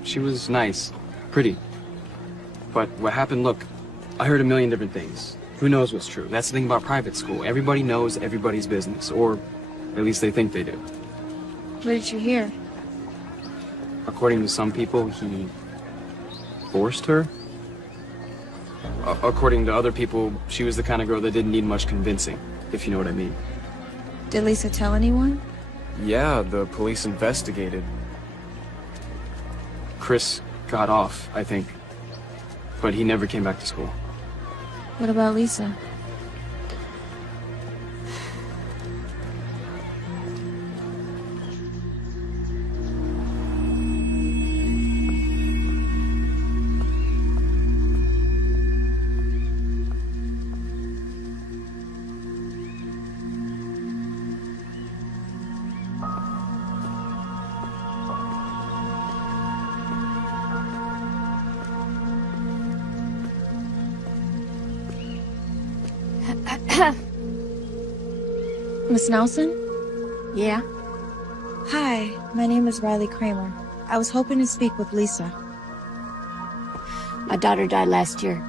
She was nice, pretty. But what happened, look, I heard a million different things. Who knows what's true? That's the thing about private school. Everybody knows everybody's business, or at least they think they do. What did you hear? According to some people, he forced her. According to other people, she was the kind of girl that didn't need much convincing, if you know what I mean. Did Lisa tell anyone? Yeah, the police investigated. Chris got off, I think. But he never came back to school. What about Lisa? Miss Nelson? Yeah? Hi, my name is Riley Kramer. I was hoping to speak with Lisa. My daughter died last year.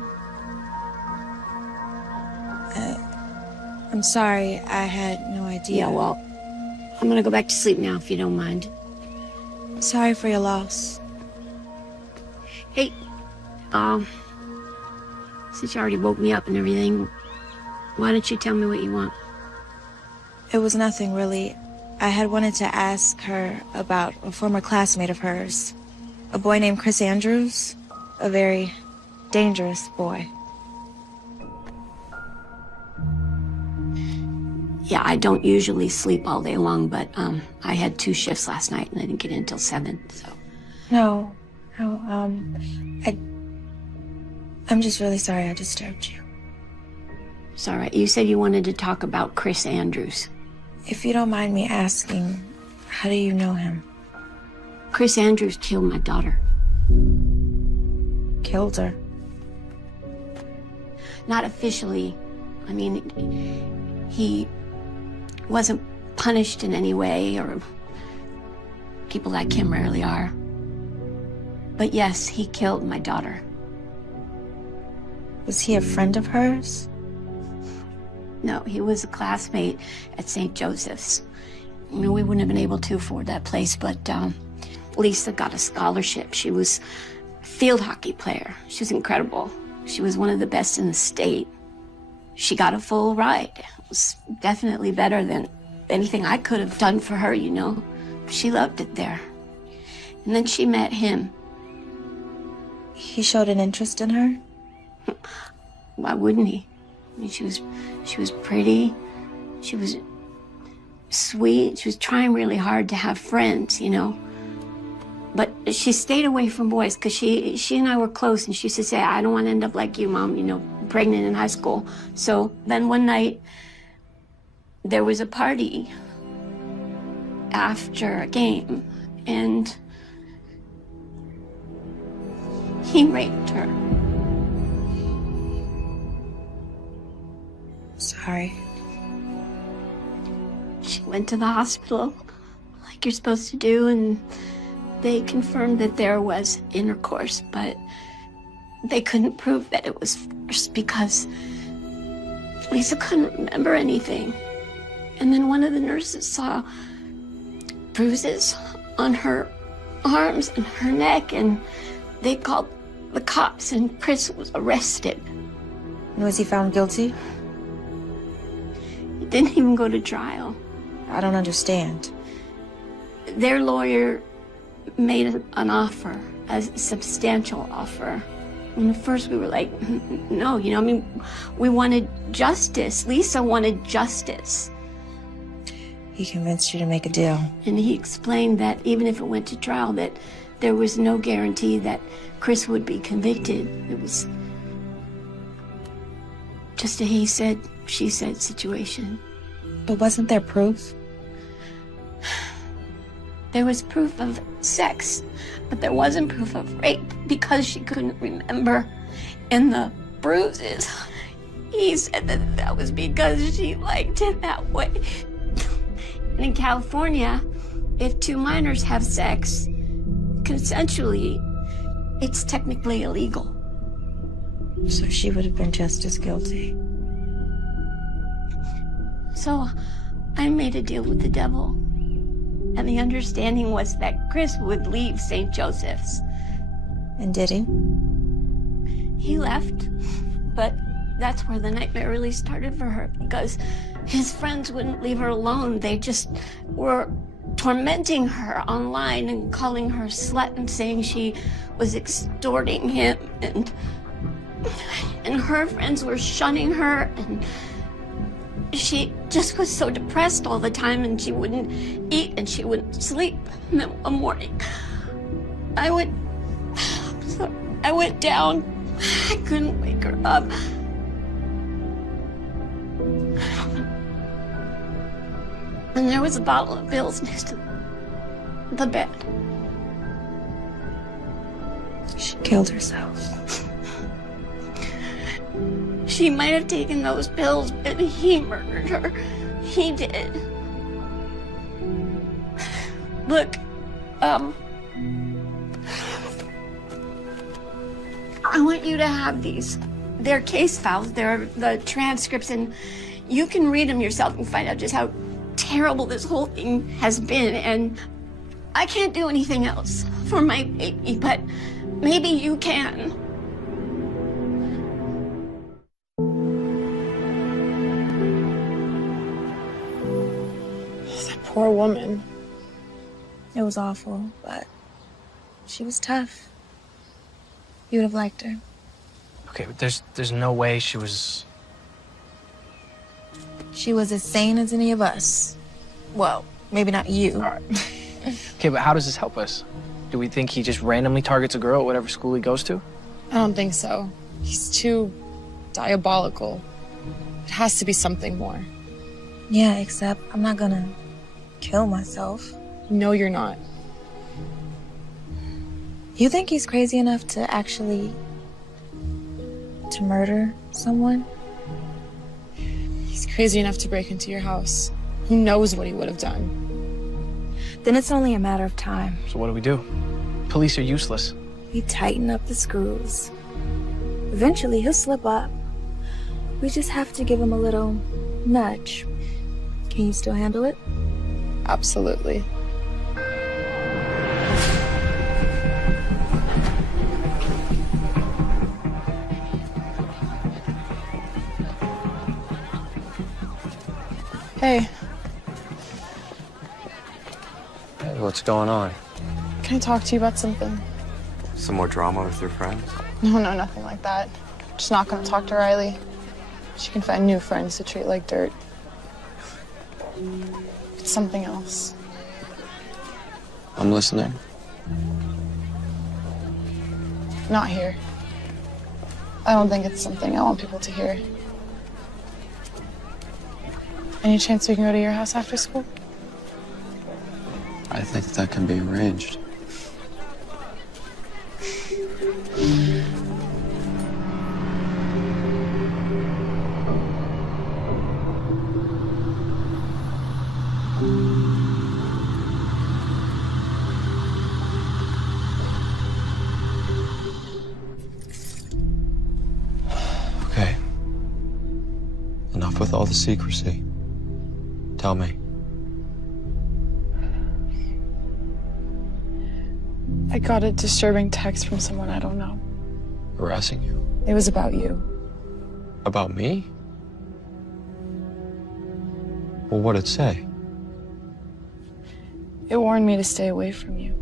I'm sorry, I had no idea. Yeah, well, I'm gonna go back to sleep now if you don't mind. Sorry for your loss. Hey, since you already woke me up and everything, why don't you tell me what you want? It was nothing, really. I had wanted to ask her about a former classmate of hers. A boy named Chris Andrews. A very dangerous boy. Yeah, I don't usually sleep all day long, but I had 2 shifts last night and I didn't get in until 7, so. No, I'm just really sorry I disturbed you. It's all right. You said you wanted to talk about Chris Andrews. If you don't mind me asking, how do you know him? Chris Andrews killed my daughter. Killed her? Not officially. I mean, he wasn't punished in any way, or people like him rarely are. But yes, he killed my daughter. Was he a friend of hers? No, he was a classmate at St. Joseph's. You know, we wouldn't have been able to afford that place, but Lisa got a scholarship. She was a field hockey player. She was incredible. She was one of the best in the state. She got a full ride. It was definitely better than anything I could have done for her, you know. She loved it there. And then she met him. He showed an interest in her? Why wouldn't he? I mean, she was pretty. She was sweet. She was trying really hard to have friends, you know. But she stayed away from boys because she and I were close, and she used to say, I don't want to end up like you, Mom, you know, pregnant in high school. So then one night, there was a party after a game, and he raped her. Sorry. She went to the hospital like you're supposed to do, and they confirmed that there was intercourse, but they couldn't prove that it was forced because Lisa couldn't remember anything. And then one of the nurses saw bruises on her arms and her neck, and they called the cops, and Chris was arrested. Was he found guilty? He didn't even go to trial. I don't understand. Their lawyer made an offer, a substantial offer. And at first we were like, no, you know, I mean, we wanted justice. Lisa wanted justice. He convinced you to make a deal. And he explained that even if it went to trial, that there was no guarantee that Chris would be convicted. It was just a he said, she said situation. But wasn't there proof? There was proof of sex, but there wasn't proof of rape because she couldn't remember. And the bruises, he said that that was because she liked it that way. And in California, if two minors have sex consensually, it's technically illegal. So she would have been just as guilty. So I made a deal with the devil. And the understanding was that Chris would leave St. Joseph's. And did he? He left, but that's where the nightmare really started for her, because his friends wouldn't leave her alone. They just were tormenting her online and calling her slut and saying she was extorting him, and her friends were shunning her, and she just was so depressed all the time, and she wouldn't eat and she wouldn't sleep. And then one morning, I went down. I couldn't wake her up. And there was a bottle of pills next to the bed. She killed herself. She might have taken those pills, but he murdered her. He did. Look, I want you to have these. They're case files. They're the transcripts, and you can read them yourself and find out just how terrible this whole thing has been. And I can't do anything else for my baby, but maybe you can. That poor woman. It was awful, but she was tough. You would have liked her. Okay, but there's no way she was... She was as sane as any of us. Well, maybe not you. All right. Okay, but how does this help us? Do we think he just randomly targets a girl at whatever school he goes to? I don't think so. He's too diabolical. It has to be something more. Yeah, except I'm not gonna kill myself. No, you're not. You think he's crazy enough to actually... to murder someone? He's crazy enough to break into your house. Who knows what he would have done? Then it's only a matter of time. So what do? Police are useless. We tighten up the screws. Eventually, he'll slip up. We just have to give him a little nudge. Can you still handle it? Absolutely. Hey. Hey, what's going on? Can I talk to you about something? Some more drama with your friends? No, nothing like that. Just not gonna talk to Riley. She can find new friends to treat like dirt. It's something else. I'm listening. Not here. I don't think it's something I want people to hear. Any chance we can go to your house after school? I think that can be arranged. Okay. Enough with all the secrecy. Tell me. I got a disturbing text from someone I don't know. Harassing you? It was about you. About me? Well, what'd it say? It warned me to stay away from you.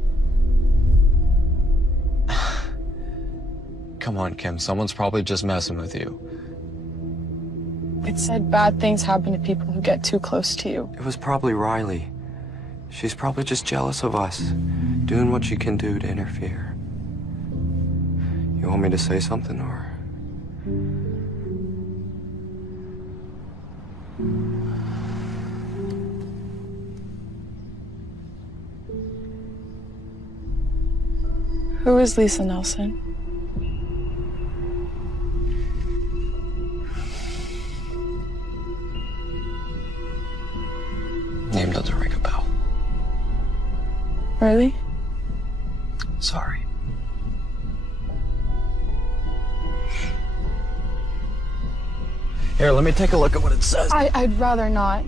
Come on, Kim. Someone's probably just messing with you. It said bad things happen to people who get too close to you. It was probably Riley. She's probably just jealous of us, doing what she can do to interfere. You want me to say something, or? Who is Lisa Nelson? Name doesn't ring a bell. Really? Sorry. Here, let me take a look at what it says. I'd rather not.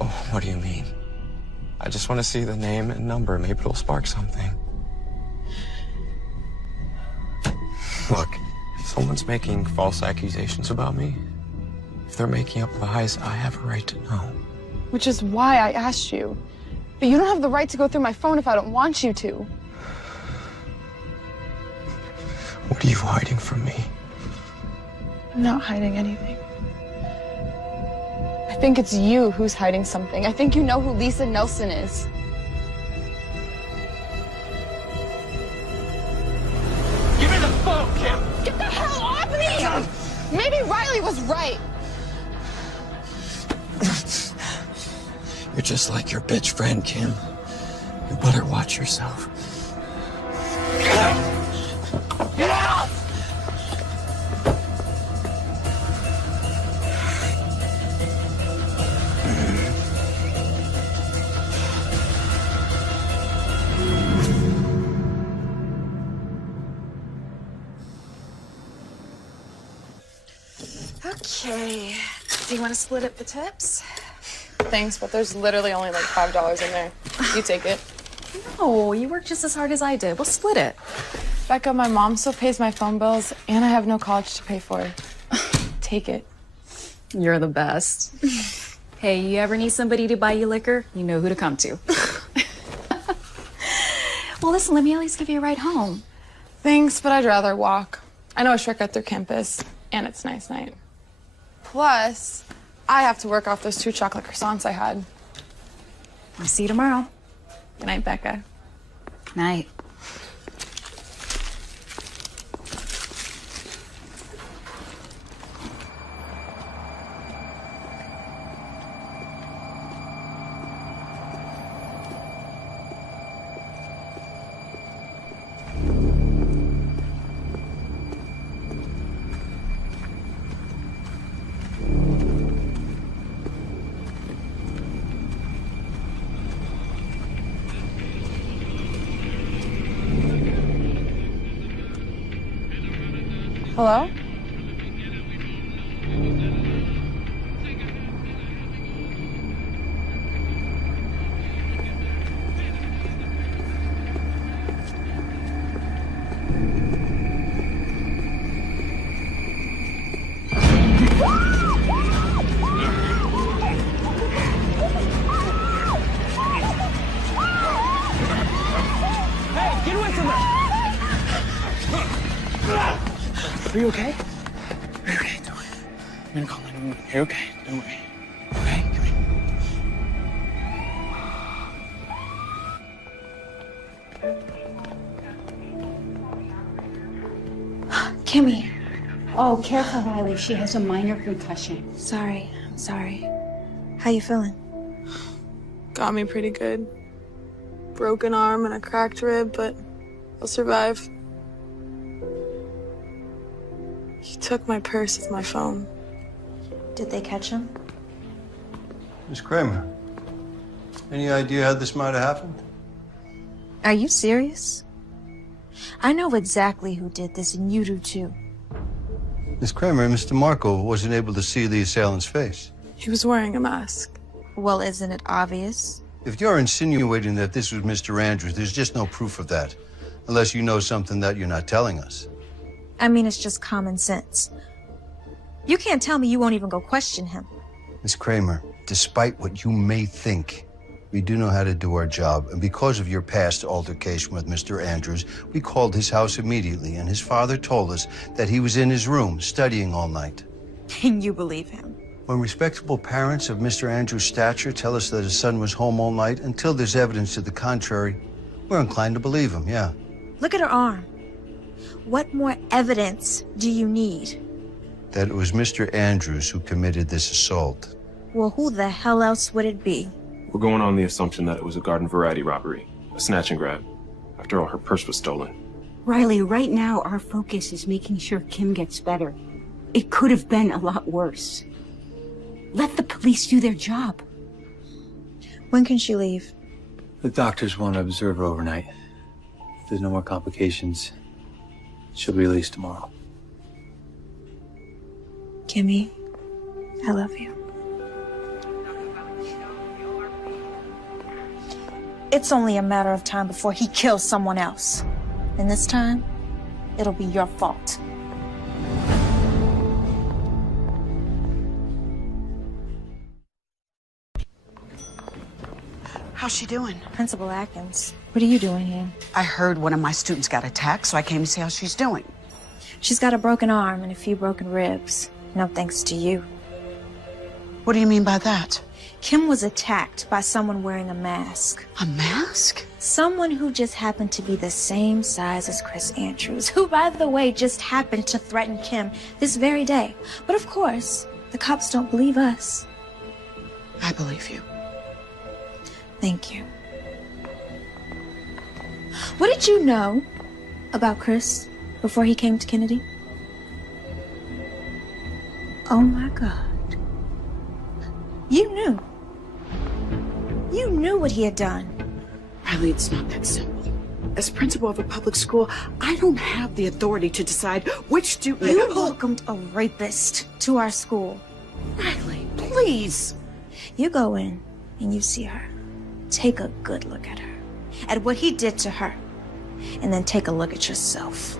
Oh, what do you mean? I just want to see the name and number. Maybe it'll spark something. Look, if someone's making false accusations about me, if they're making up lies, I have a right to know. Which is why I asked you. But you don't have the right to go through my phone if I don't want you to. What are you hiding from me? I'm not hiding anything. I think it's you who's hiding something. I think you know who Lisa Nelson is. Give me the phone, Kim! Get the hell off me! Maybe Riley was right. You're just like your bitch friend, Kim. You better watch yourself. Get out! Okay. Do you want to split up the tips? Thanks, but there's literally only like $5 in there. You take it. No, you work just as hard as I did. We'll split it. Becca, my mom still pays my phone bills, and I have no college to pay for. Take it. You're the best. Hey, you ever need somebody to buy you liquor? You know who to come to. Well, listen, let me at least give you a ride home. Thanks, but I'd rather walk. I know a shortcut through campus, and it's nice night. Plus, I have to work off those 2 chocolate croissants I had. I'll see you tomorrow. Good night, Becca. Night. Hello? Hey, get away from her! Are you okay? Are you okay? Don't worry. I'm gonna call 911. You're okay. Don't worry. Okay? Come here. Kimmy. Oh, careful, Riley. She has a minor concussion. Sorry. I'm sorry. How you feeling? Got me pretty good. Broken arm and a cracked rib, but I'll survive. He took my purse with my phone. Did they catch him? Miss Kramer, any idea how this might have happened? Are you serious? I know exactly who did this, and you do too. Miss Kramer, Mr. Marco wasn't able to see the assailant's face. He was wearing a mask. Well, isn't it obvious? If you're insinuating that this was Mr. Andrews, there's just no proof of that. Unless you know something that you're not telling us. I mean, it's just common sense. You can't tell me you won't even go question him. Miss Kramer, despite what you may think, we do know how to do our job. And because of your past altercation with Mr. Andrews, we called his house immediately, and his father told us that he was in his room studying all night. And you believe him? When respectable parents of Mr. Andrews' stature tell us that his son was home all night, until there's evidence to the contrary, we're inclined to believe him, yeah. Look at her arm. What more evidence do you need? That it was Mr. Andrews who committed this assault. Well, who the hell else would it be? We're going on the assumption that it was a garden variety robbery, a snatch and grab. After all, her purse was stolen. Riley, right now our focus is making sure Kim gets better. It could have been a lot worse. Let the police do their job. When can she leave? The doctors want to observe her overnight. If there's no more complications, she'll be released tomorrow. Kimmy, I love you. It's only a matter of time before he kills someone else. And this time, it'll be your fault. How's she doing? Principal Atkins, what are you doing here? I heard one of my students got attacked, so I came to see how she's doing. She's got a broken arm and a few broken ribs. No thanks to you. What do you mean by that? Kim was attacked by someone wearing a mask. A mask? Someone who just happened to be the same size as Chris Andrews, who, by the way, just happened to threaten Kim this very day. But of course, the cops don't believe us. I believe you. Thank you. What did you know about Chris before he came to Kennedy? Oh my God. You knew. You knew what he had done. Riley, it's not that simple. As principal of a public school, I don't have the authority to decide which student... You welcomed a rapist to our school. Riley, please. You go in and you see her. Take a good look at her, at what he did to her, and then take a look at yourself.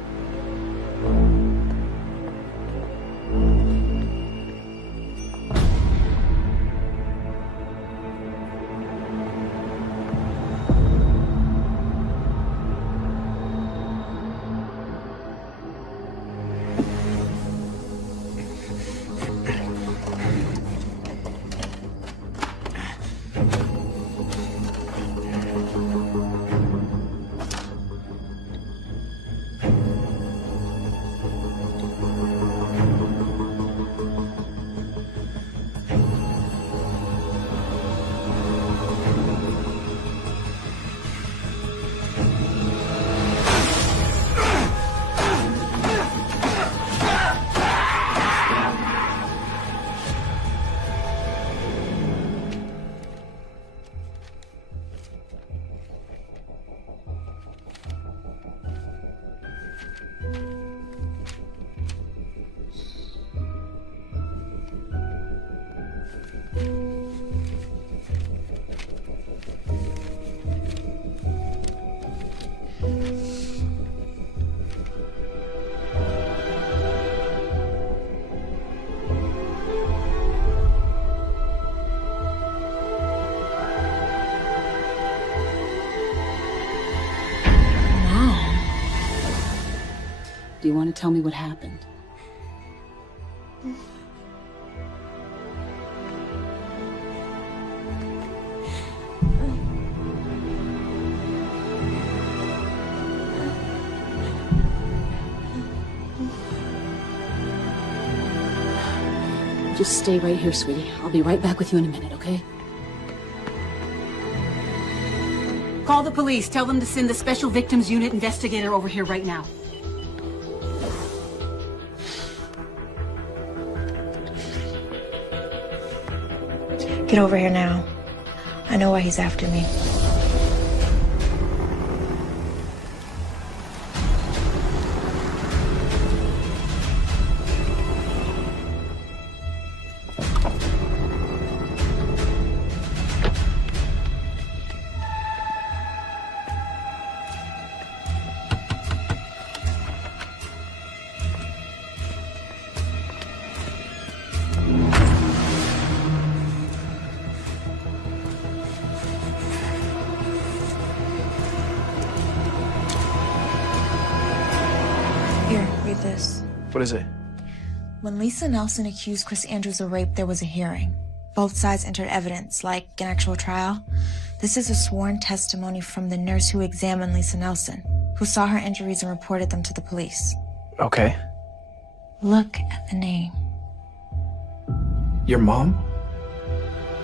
Do you want to tell me what happened? Just stay right here, sweetie. I'll be right back with you in a minute, okay? Call the police. Tell them to send the Special Victims Unit investigator over here right now. Get over here now. I know why he's after me. What is it? When Lisa Nelson accused Chris Andrews of rape, there was a hearing. Both sides entered evidence, like an actual trial. This is a sworn testimony from the nurse who examined Lisa Nelson, who saw her injuries and reported them to the police. Okay. Look at the name. Your mom?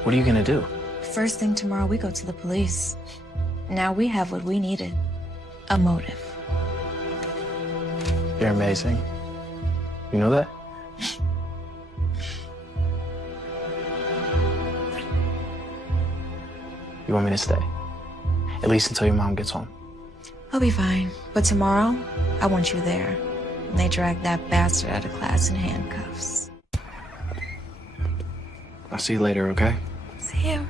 What are you gonna do? First thing tomorrow, we go to the police. Now we have what we needed. A motive. You're amazing. You know that? You want me to stay? At least until your mom gets home. I'll be fine. But tomorrow, I want you there. And they drag that bastard out of class in handcuffs. I'll see you later, okay? See you.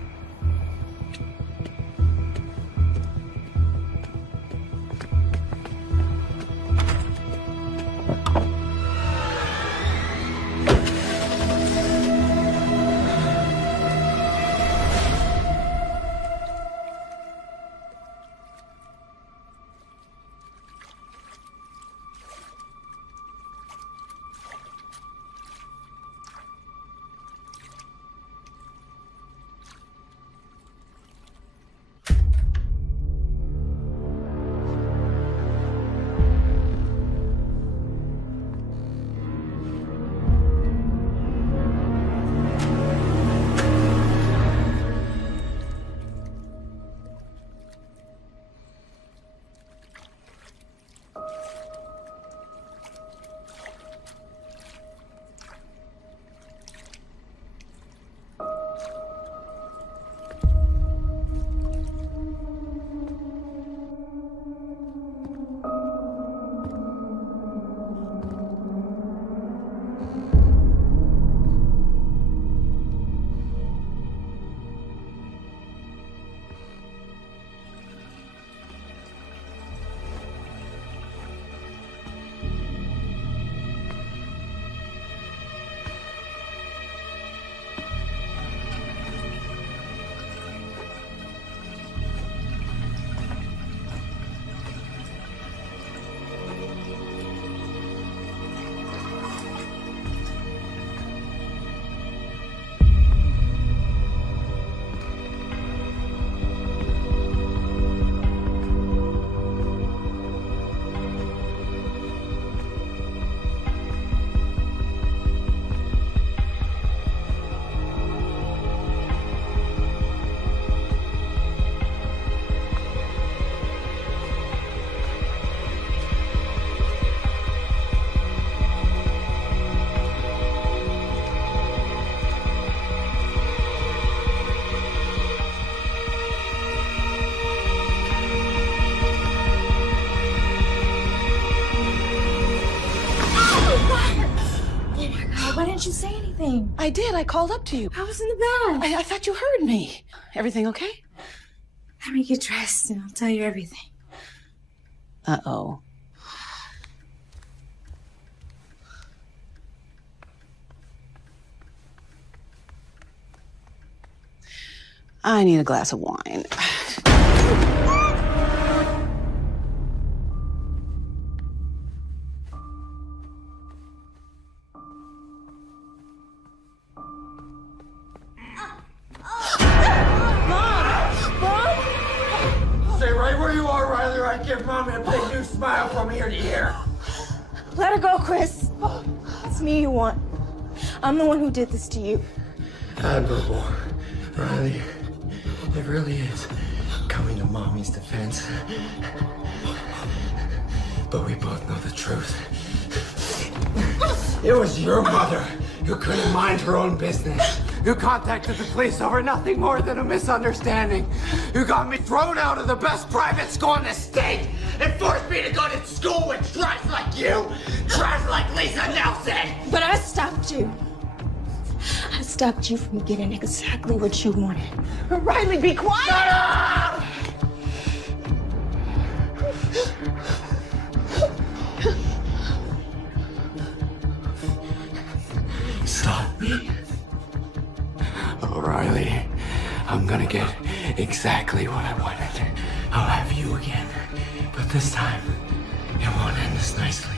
Why didn't you say anything? I did. I called up to you. I was in the bed. I thought you heard me. Everything okay? Let me get dressed and I'll tell you everything. Uh-oh. I need a glass of wine. Stay right where you are, Riley, or I give Mommy a big new smile from ear to ear. Let her go, Chris. It's me you want. I'm the one who did this to you. Admirable, Riley. It really is coming to Mommy's defense. But we both know the truth. It was your mother who couldn't mind her own business, who contacted the police over nothing more than a misunderstanding, who got me thrown out of the best private school in the state and forced me to go to school with trash like you, trash like Lisa Nelson. But I stopped you. I stopped you from getting exactly what you wanted. Riley, be quiet! Shut up! Stop me. Oh, Riley, I'm gonna get exactly what I wanted. I'll have you again, but this time, it won't end this nicely.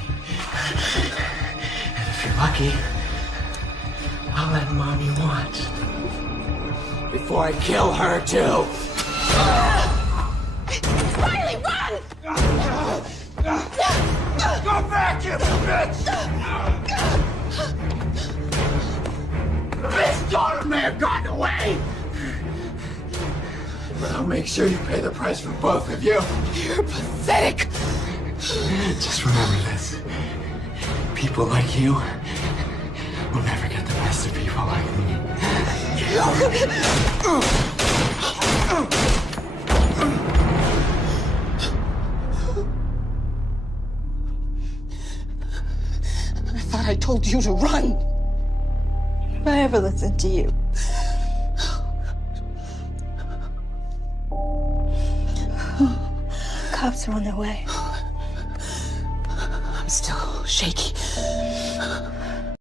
And if you're lucky, I'll let Mommy watch. Before I kill her, too. Riley, run! Go back, you bitch! The bitch daughter may have gotten away! But I'll make sure you pay the price for both of you. You're pathetic. Just remember this. People like you will never get the best of people like me. I thought I told you to run. If I ever listened to you. Cops are on their way. I'm still shaky.